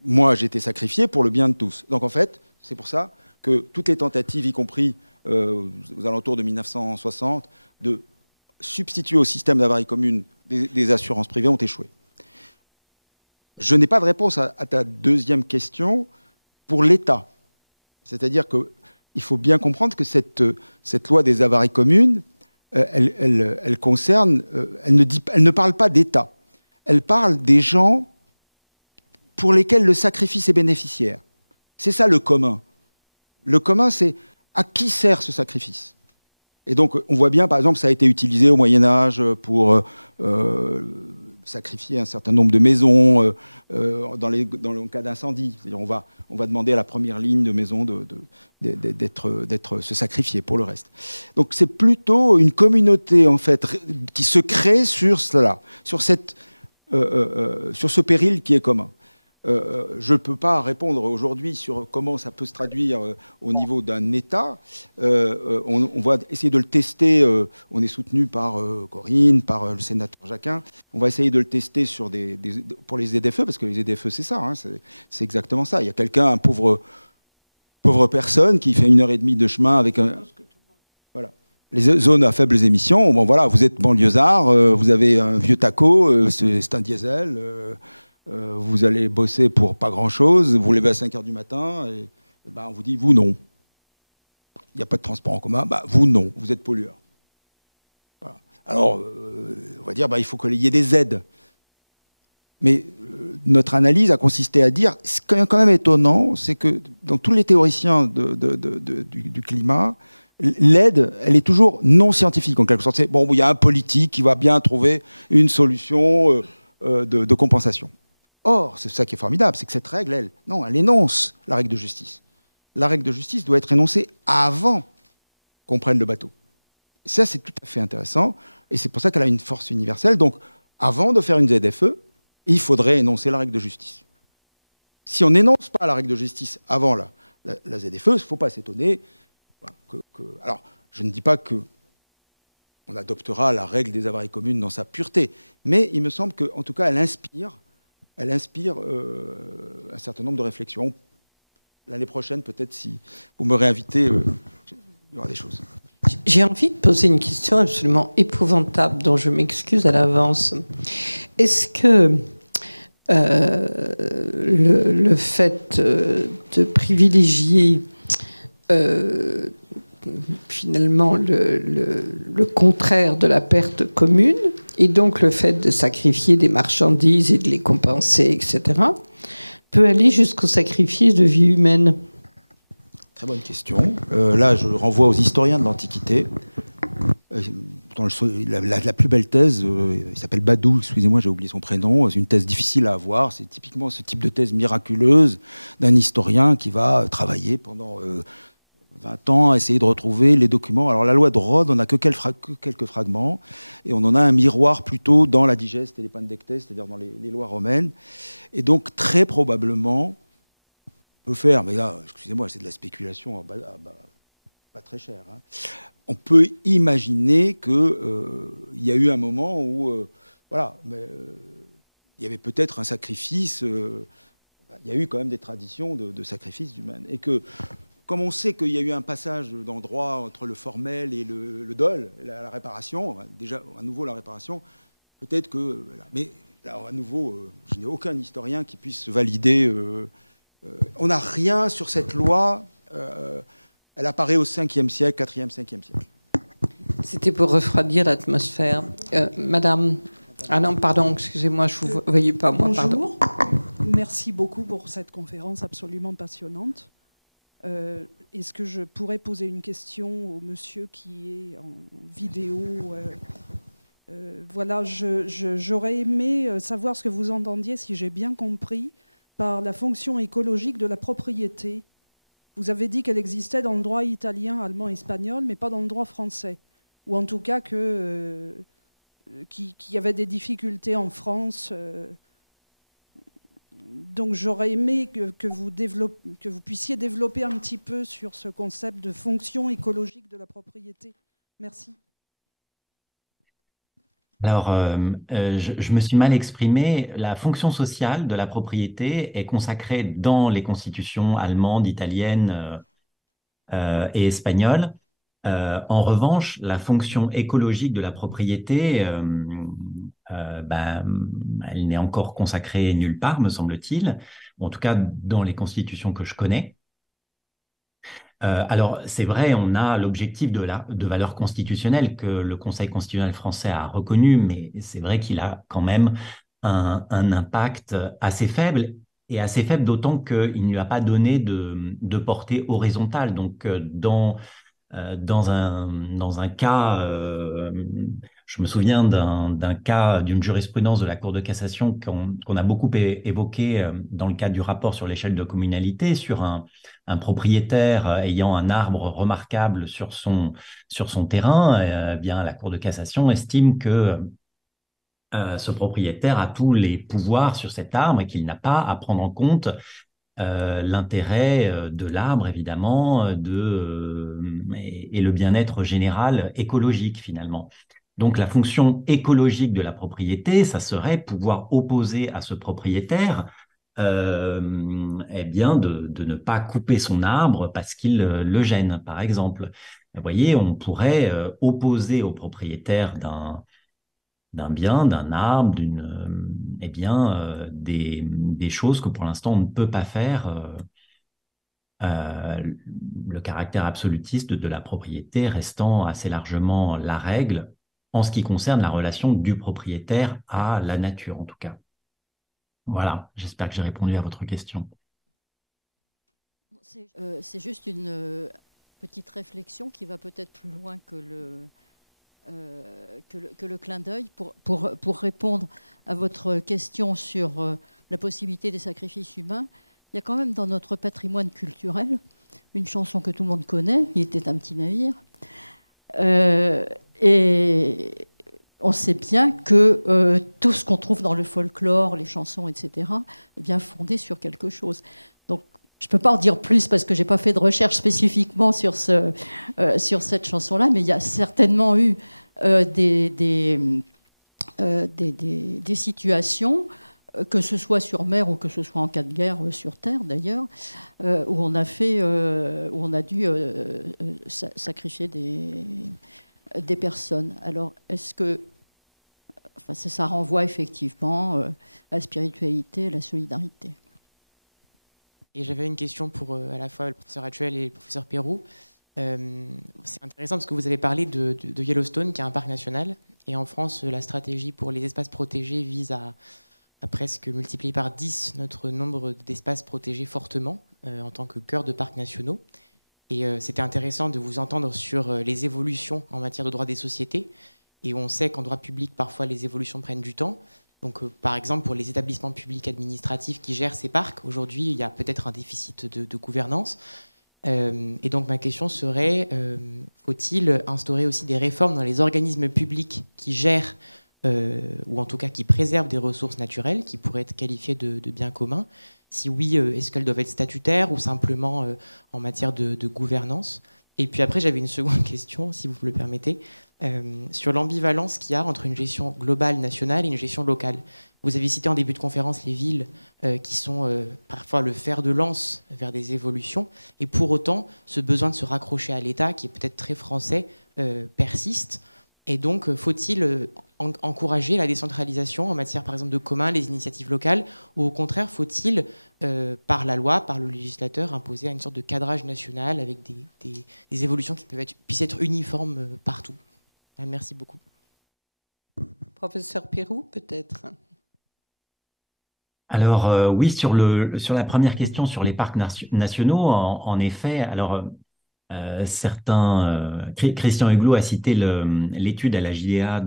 Moi, j'ai été sacrifié pour le bien de tous. » Donc en fait, c'est pour ça que toutes les tentatives, y compris aux alentours de 1960, de substituer au système d'avaries communes des assurances privées ont échoué. Je n'ai pas de réponse à ta deuxième question pour l'État. C'est-à-dire qu'il faut bien comprendre que cette loi des avaries communes, elle concerne, elle ne parle pas d'État. Elle parle des gens pour lesquels le sacrifice est bénéficiaire. C'est ça le commun. Le commun, c'est à qui sert ce sacrifice ? Et donc, on voit bien, par exemple, ça a été utilisé au Moyen-Âge pour sacrifier un certain nombre de maisons dans le cas d'incendie. C'est-à-dire, on va demander à la première ligne de maison d'être se sacrifier pour le reste. Donc, c'est plutôt une communauté, en fait, qui se crée sur cela, sur ce péril qui est commun. Je ne peux pas répondre aujourd'hui sur comment ça peut se traduire au niveau d'un État. On va essayer de le tester. On est soutenu par Corinne, par le sénateur Jacquin. On va essayer de le tester pour les ZFE, parce que les ZFE, c'est ça. Hein, c'est exactement ça. Il y a quelqu'un, un pauvre personne, qui fait 1h30 de chemin avec un... Voilà. Les zones à faibles émissions, bon, voilà, vous êtes banlieusard, vous avez un vieux taco, c'est un diesel... vous allez bosser pour pas grand-chose, vous vous levez à 5h du matin, et ben on vous dit, vous non. Il n'y a pas de transport en commun, bah, vous non, vous êtes pollueur. Voilà. Alors, on va dire, bah, il faut qu'il y ait des aides. Mais notre analyse a consisté à dire, ce qui est quand même étonnant, c'est que dans tous les théoriciens du climat, l'aide, elle est toujours non scientifique, en quelque sorte. Bon, il y a un politique qui va bien trouver une solution de compensation. Or, c'est ça qui est formidable, c'est que cette règle, elle énonce la règle de justice. La règle de justice doit être énoncée avant qu'on prenne le bateau. Et ça, c'est tout à fait intéressant, et c'est pour ça qu'elle a une force universelle. Donc, avant de faire une ZFE, il faudrait énoncer la règle de justice. Si on n'énonce pas la règle de justice avant la ZFE, il ne faut pas s'étonner alors, je ne dis pas qu'on adoptera la règle des avaries communes dans sa pureté, mais il me semble qu'en tout cas, elle inspire un certain nombre de réflexions. L'année prochaine, peut-être, si vous me réinvitez, il y aura des choses. J'ai envie de poser une question absolument épouvantable, dont je m'excuse à l'avance. Est-ce que le fait de privilégier finalement le contraire de la perte commune, et donc le fait de sacrifier des marchandises et de les compenser, etc., peut aller jusqu'au sacrifice de vie humaine ? Très bonne question. Là, je renvoie aux historiens de l'Antiquité. Dans la plus belle thèse, il s'appelle Badou, excusez-moi, j'ai oublié son prénom, c'est une thèse difficile à avoir, c'est typiquement ce type de thèse miraculeuse d'un historien qui va travailler pendant 20 ans, essayer de retrouver les documents. Alors la loi de Rhodes, on n'a que quelques fragments, et on en a un miroir plutôt dans la digeste et les pandectès, c'est-à-dire dans les lois romaines. Et donc très probablement, on peut faire, mais là, excusez-moi, c'est de la spéculation pas très chère, hein. On peut imaginer qu'il y a eu un moment où, il y avait peut-être un sacrifice, il y a eu quand même des traditions de sacrifice humain, et que comme on sait qu'il y a eu un passage dans le droit entre le formel et le dol, la réparation, déjà à nouveau la réparation, peut-être que... Mais là, à nouveau, je n'ai aucun historien qui puisse valider. On n'a rien sur cette loi. Elle apparaît au 5e siècle, 4e, 5e siècle. C'était pour refroidir l'atmosphère. Madame... Ah non, pardon, excusez-moi, je ne vous voyais pas, moi, Bonjour. pardon. Merci beaucoup pour cette conférence absolument passionnante. Est-ce que je pourrais poser une question au monsieur qui est en vidéo Voilà, j'aurais aimé savoir ce que vous entendiez, si j'ai bien compris, par la fonction écologique de la propriété. Vous avez dit qu'elle existait dans le droit italien, allemand, espagnol, mais pas dans le droit français. Ou en tout cas qu'il y avait des difficultés en France Donc j'aurais aimé que vous puissiez développer un petit peu sur ce concept de fonction écologique de la propriété. Merci. Alors, je me suis mal exprimé. La fonction sociale de la propriété est consacrée dans les constitutions allemandes, italiennes et espagnoles. En revanche, la fonction écologique de la propriété, ben, elle n'est encore consacrée nulle part, me semble-t-il, en tout cas dans les constitutions que je connais. Alors, c'est vrai, on a l'objectif de valeur constitutionnelle que le Conseil constitutionnel français a reconnu, mais c'est vrai qu'il a quand même un impact assez faible, et assez faible d'autant qu'il ne lui a pas donné de portée horizontale. Donc, dans un cas, je me souviens d'un cas d'une jurisprudence de la Cour de cassation qu'on a beaucoup évoqué dans le cadre du rapport sur l'échelle de communalité, sur un propriétaire ayant un arbre remarquable sur son terrain. Bien, la Cour de cassation estime que ce propriétaire a tous les pouvoirs sur cet arbre et qu'il n'a pas à prendre en compte l'intérêt de l'arbre, évidemment, et le bien-être général écologique, finalement. Donc, la fonction écologique de la propriété, ça serait pouvoir opposer à ce propriétaire eh bien, de ne pas couper son arbre parce qu'il le gêne, par exemple. Vous voyez, on pourrait opposer au propriétaire d'un bien, d'un arbre, eh bien, des choses que pour l'instant on ne peut pas faire. Le caractère absolutiste de la propriété restant assez largement la règle en ce qui concerne la relation du propriétaire à la nature, en tout cas. Voilà, j'espère que j'ai répondu à votre question. C'est juste une petite réflexion qui va peut-être plus loin que le clin d'œil pour répondre à votre question sur la possibilité des sacrifices humains. Il y a quand même dans notre patrimoine culturel une chanson que tout le monde connaît, Il était un petit navire. Et on sait bien que tout ce qu'on trouve dans le folklore, les chansons, etc., est bien fondé sur quelque chose. Donc, je ne peux pas en dire plus parce que je n'ai pas fait de recherche spécifiquement sur cette chanson-là, mais il y a certainement eu des situations, que ce soit sur mer ou que ce soit en cas de guerre sur terre d'ailleurs, où on a dû sacrifier des personnes. Alors, est-ce que ça renvoie effectivement à la spiritualité, à la solidarité? Et j'avais une question pour à la fois le professeur Hatchuel et le professeur Pérou. C'est intéressant parce que vous avez parlé de Yellowstone, qui est un parc national. Et en France, la stratégie pour les espaces protégés vise à presque multiplier par 10 notre nombre d'espaces protégés fortement en tant que cœur de parcs nationaux. Et c'était intéressant de vous entendre sur les évolutions en matière de droit des sociétés. Et on sait qu'en droit public, parfois, les évolutions prennent du temps. Donc, par exemple, pour les établissements publics administratifs qui gèrent ces parcs, aujourd'hui, il y a peut-être un déficit de gouvernance. Et donc, ma question serait, faut-il instaurer aussi des réformes dans les organismes publics qui gèrent, ou en tout cas qui préservent des ressources naturelles, qui pourraient être qualifiées de biens communs? Si oui, est-ce qu'elles doivent être statutaires ou simplement en matière de gouvernance? Et puis après, j'avais une seconde question, si vous me le permettez, sur l'ambivalence qu'il y a entre une gestion globale nationale et une gestion locale. Vous avez cité en début de conférence les villes qui sont parfois le fer de lance vers des évolutions, et pour autant, ce besoin de se raccrocher à l'État, qui est peut-être très français, persiste. Et donc, faut-il encourager la décentralisation en matière, par exemple, de communs, les initiatives locales, ou au contraire, faut-il, par la loi, par le législateur, imposer une sorte de cadrage national avec des évolutions qui puissent être uniformes partout? Merci beaucoup. Professeur Pérou, peut-être. Alors, oui, sur la première question, sur les parcs nationaux, en effet, alors... Christian Huguelot a cité l'étude à la JDA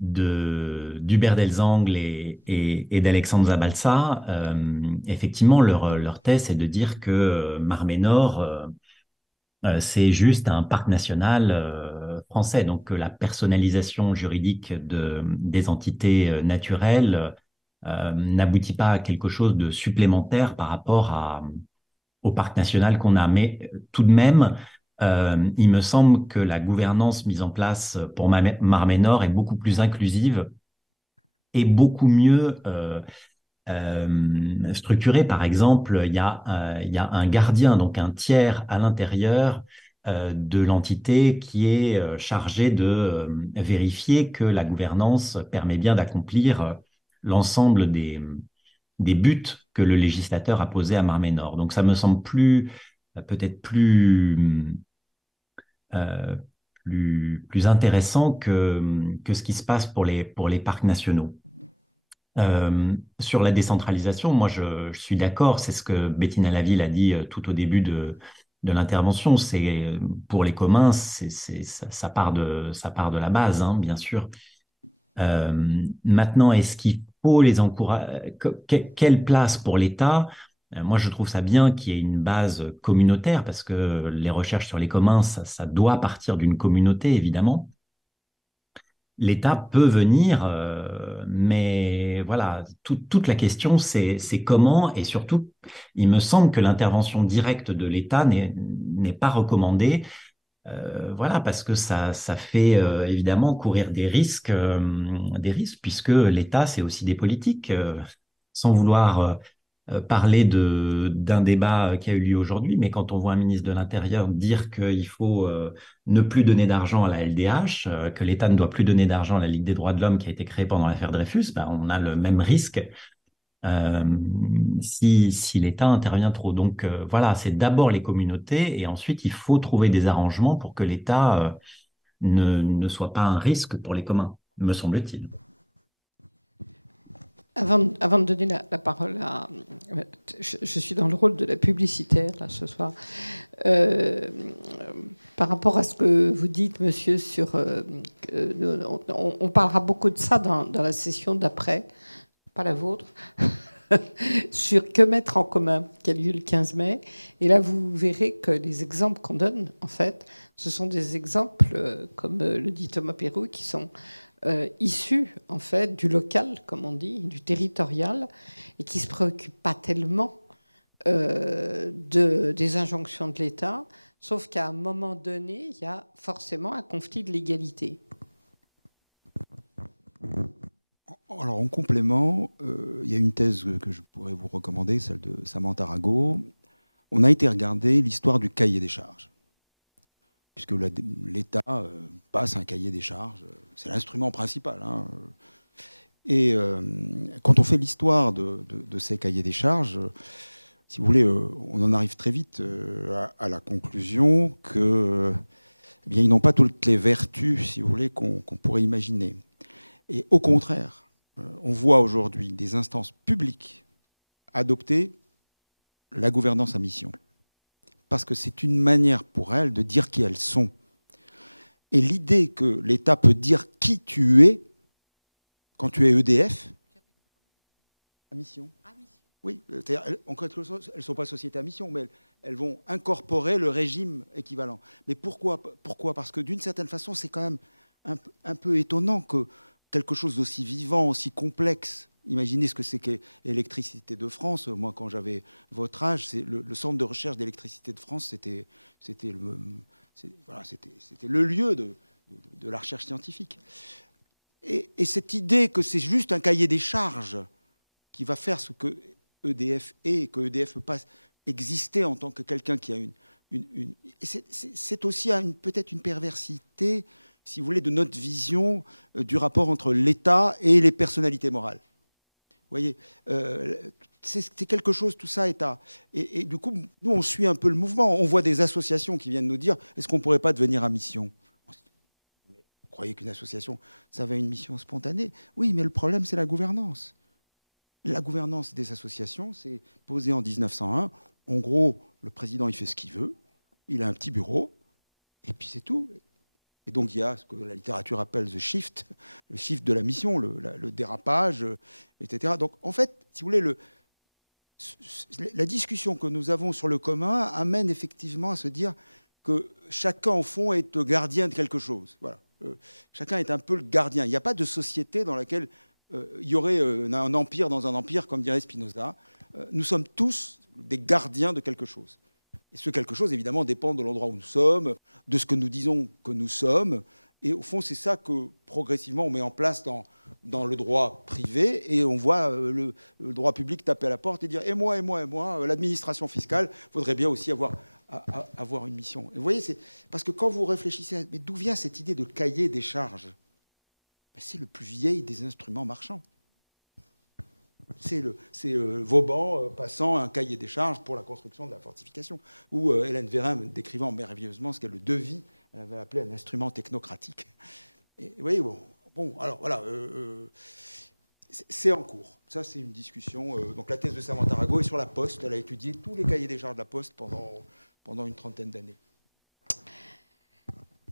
d'Hubert Delzangle et d'Alexandre Zabalza. Effectivement, leur thèse est de dire que Mar Menor, c'est juste un parc national français, donc que la personnalisation juridique des entités naturelles n'aboutit pas à quelque chose de supplémentaire par rapport au parc national qu'on a. Mais tout de même, il me semble que la gouvernance mise en place pour Mar-Ménor est beaucoup plus inclusive et beaucoup mieux structurée. Par exemple, il y a un gardien, donc un tiers à l'intérieur de l'entité qui est chargé de vérifier que la gouvernance permet bien d'accomplir l'ensemble des buts que le législateur a posés à Mar-Ménor. Donc ça me semble peut-être euh, plus intéressant que ce qui se passe pour les parcs nationaux. Sur la décentralisation, moi je suis d'accord, c'est ce que Bettina Laville a dit tout au début de l'intervention. C'est pour les communs, ça part de la base, hein, bien sûr. Maintenant, est-ce qu'il faut les encourager? Quelle place pour l'État? Moi, je trouve ça bien qu'il y ait une base communautaire parce que les recherches sur les communs, ça doit partir d'une communauté, évidemment. L'État peut venir, mais voilà, toute la question, c'est comment, et surtout, il me semble que l'intervention directe de l'État n'est pas recommandée, voilà, parce que ça fait évidemment courir des risques, puisque l'État, c'est aussi des politiques, sans vouloir parler d'un débat qui a eu lieu aujourd'hui, mais quand on voit un ministre de l'Intérieur dire qu'il faut ne plus donner d'argent à la LDH, que l'État ne doit plus donner d'argent à la Ligue des droits de l'homme qui a été créée pendant l'affaire Dreyfus, ben, on a le même risque euh, si l'État intervient trop. Donc voilà, c'est d'abord les communautés et ensuite il faut trouver des arrangements pour que l'État ne soit pas un risque pour les communs, me semble-t-il. Avant de donner la parole à... Je suis dans le rôle de la publicitaire, là, ce soir. Par rapport à ce que vous dites, monsieur, on parlera beaucoup de ça dans la session d'après, pas la vôtre, sur que mettre en commun, qui a lieu le 15 mai. Et là, vous verrez que les exemples qu'on donne, en fait, ce sont des exemples, comme le dit Thomas Peyroux, qui sont... issus en fait du local, comme on dit, du territorial, et qui ne se préoccupent pas tellement des injonctions de l'État, sauf qu'à un moment donné, il y a forcément un conflit de l'égalité. Alors en complément, il y a une thèse que je pourrais vous recommander, celle de Samantha Arago. On a été regarder l'histoire du cahier des charges, puisque l'État passe un cahier des charges, c'est l'instrument principal. Hein. Et quand on fait l'histoire de ces cahiers des charges, si vous voulez, on en arrive très vite à la conclusion que, eh bien, ils n'ont pas toutes les vertus, si vous voulez, qu'on pourrait imaginer. Et au contraire, on voit aujourd'hui des instances publiques adopter la gouvernance à mission. Parce que c'est une manière pour elles de dire qui elles sont. Et l'idée que l'État peut dire qui tu es quand tu es EDF, à mission. Oui, en quelque sorte, elles ne sont pas sociétés à mission, mais elles vont incorporer le régime équivalent. Mais pourquoi? Parce que d'une certaine façon, c'est quand même un peu étonnant que quelque chose d'aussi vivant, aussi complexe, imaginez ce que c'est qu'Électricité de France. Moi, quand j'avais votre âge, le centre de recherche d'Électricité de France, c'était le lieu de la recherche scientifique. Et cette idée que c'est juste un cahier des charges qui va faire ce que EDF est, et que EDF ne peut pas exister en tant que quelqu'un qui a c'est aussi peut-être une perversité, si vous voulez, de notre vision du rapport entre l'État et les personnalités morales. Vous voyez, c'est quelque chose, tout ça est à... Et du coup, nous, on suit un peu le mouvement. On voit des associations qui viennent nous dire, est-ce qu'on ne pourrait pas devenir à mission? Vous croyez qu'une association, ça avait une mission spontanée? Oui, mais le problème, c'est la gouvernance. La gouvernance des associations, c'est posé en 1901. En gros, le président, il fait ce qu'il veut. Il a un petit bureau. Et puis, c'est tout. Et donc, il y a ce que la littérature appelle the shift, le shift de la mission, le dérapage, etc. Donc, en fait, si vous voulez, la discussion que nous avons sur le commun amène effectivement à se dire que chacun, au fond, est gardien de quelque chose. Voilà. Chacun est un peu le gardien. Il n'y a pas de société dans laquelle il y aurait un empire dans un empire, comme dirait Spinoza. Nous sommes tous des gardiens de quelque chose. Et ce quelque chose, évidemment, dépend de l'endroit où nous sommes, de ce que nous disons que nous sommes. Et au fond, c'est ça que progressivement on met en place dans le droit privé. Et on voit le droit public taper à la porte et dire « et moi, l'administration fiscale voudrait bien aussi avoir une mission ». Et vous voyez, c'est parce que quand vous réfléchissez, mais d'où vient cette idée de cahier des charges? C'est le plus vieil des instruments marchands. C'est Vauban passant un cahier des charges pour la construction de la fortification, ou Hélène Vérin décrivant merveilleusement ce qu'est le devis, elle avait appelé un instrument technocratique. Et vous voyez, bon, alors voilà, c'est en cours. Ça, c'est une discussion. Donc la thèse de Samantha Arago est sur la Poste. Elle a étudié tous les cahiers des charges de la Poste pendant une trentaine d'années.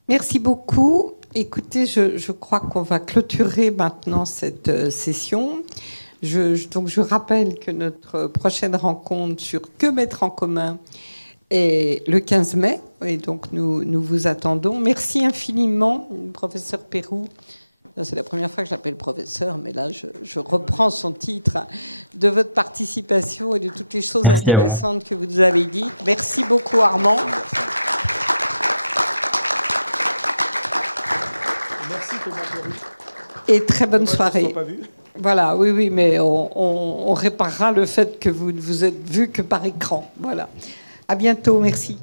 Merci beaucoup. Écoutez, je crois qu'on va clôturer maintenant cette session. Donc je rappelle que notre prochaine rencontre sur que mettre en commun est le 15 mai. Et donc nous vous attendons. Merci infiniment, professeur Perroux. C'est la première fois que je l'appelle professeur, mais là je reprends son titre, de votre participation et de toutes les choses intéressantes que vous nous avez dites. Merci beaucoup, Armand. Merci Thomas Perroux. Et très bonne soirée. Pas vu. Voilà, oui, mais on réparera le fait que vous ne vous êtes vu que par écran. Voilà. À bientôt, merci.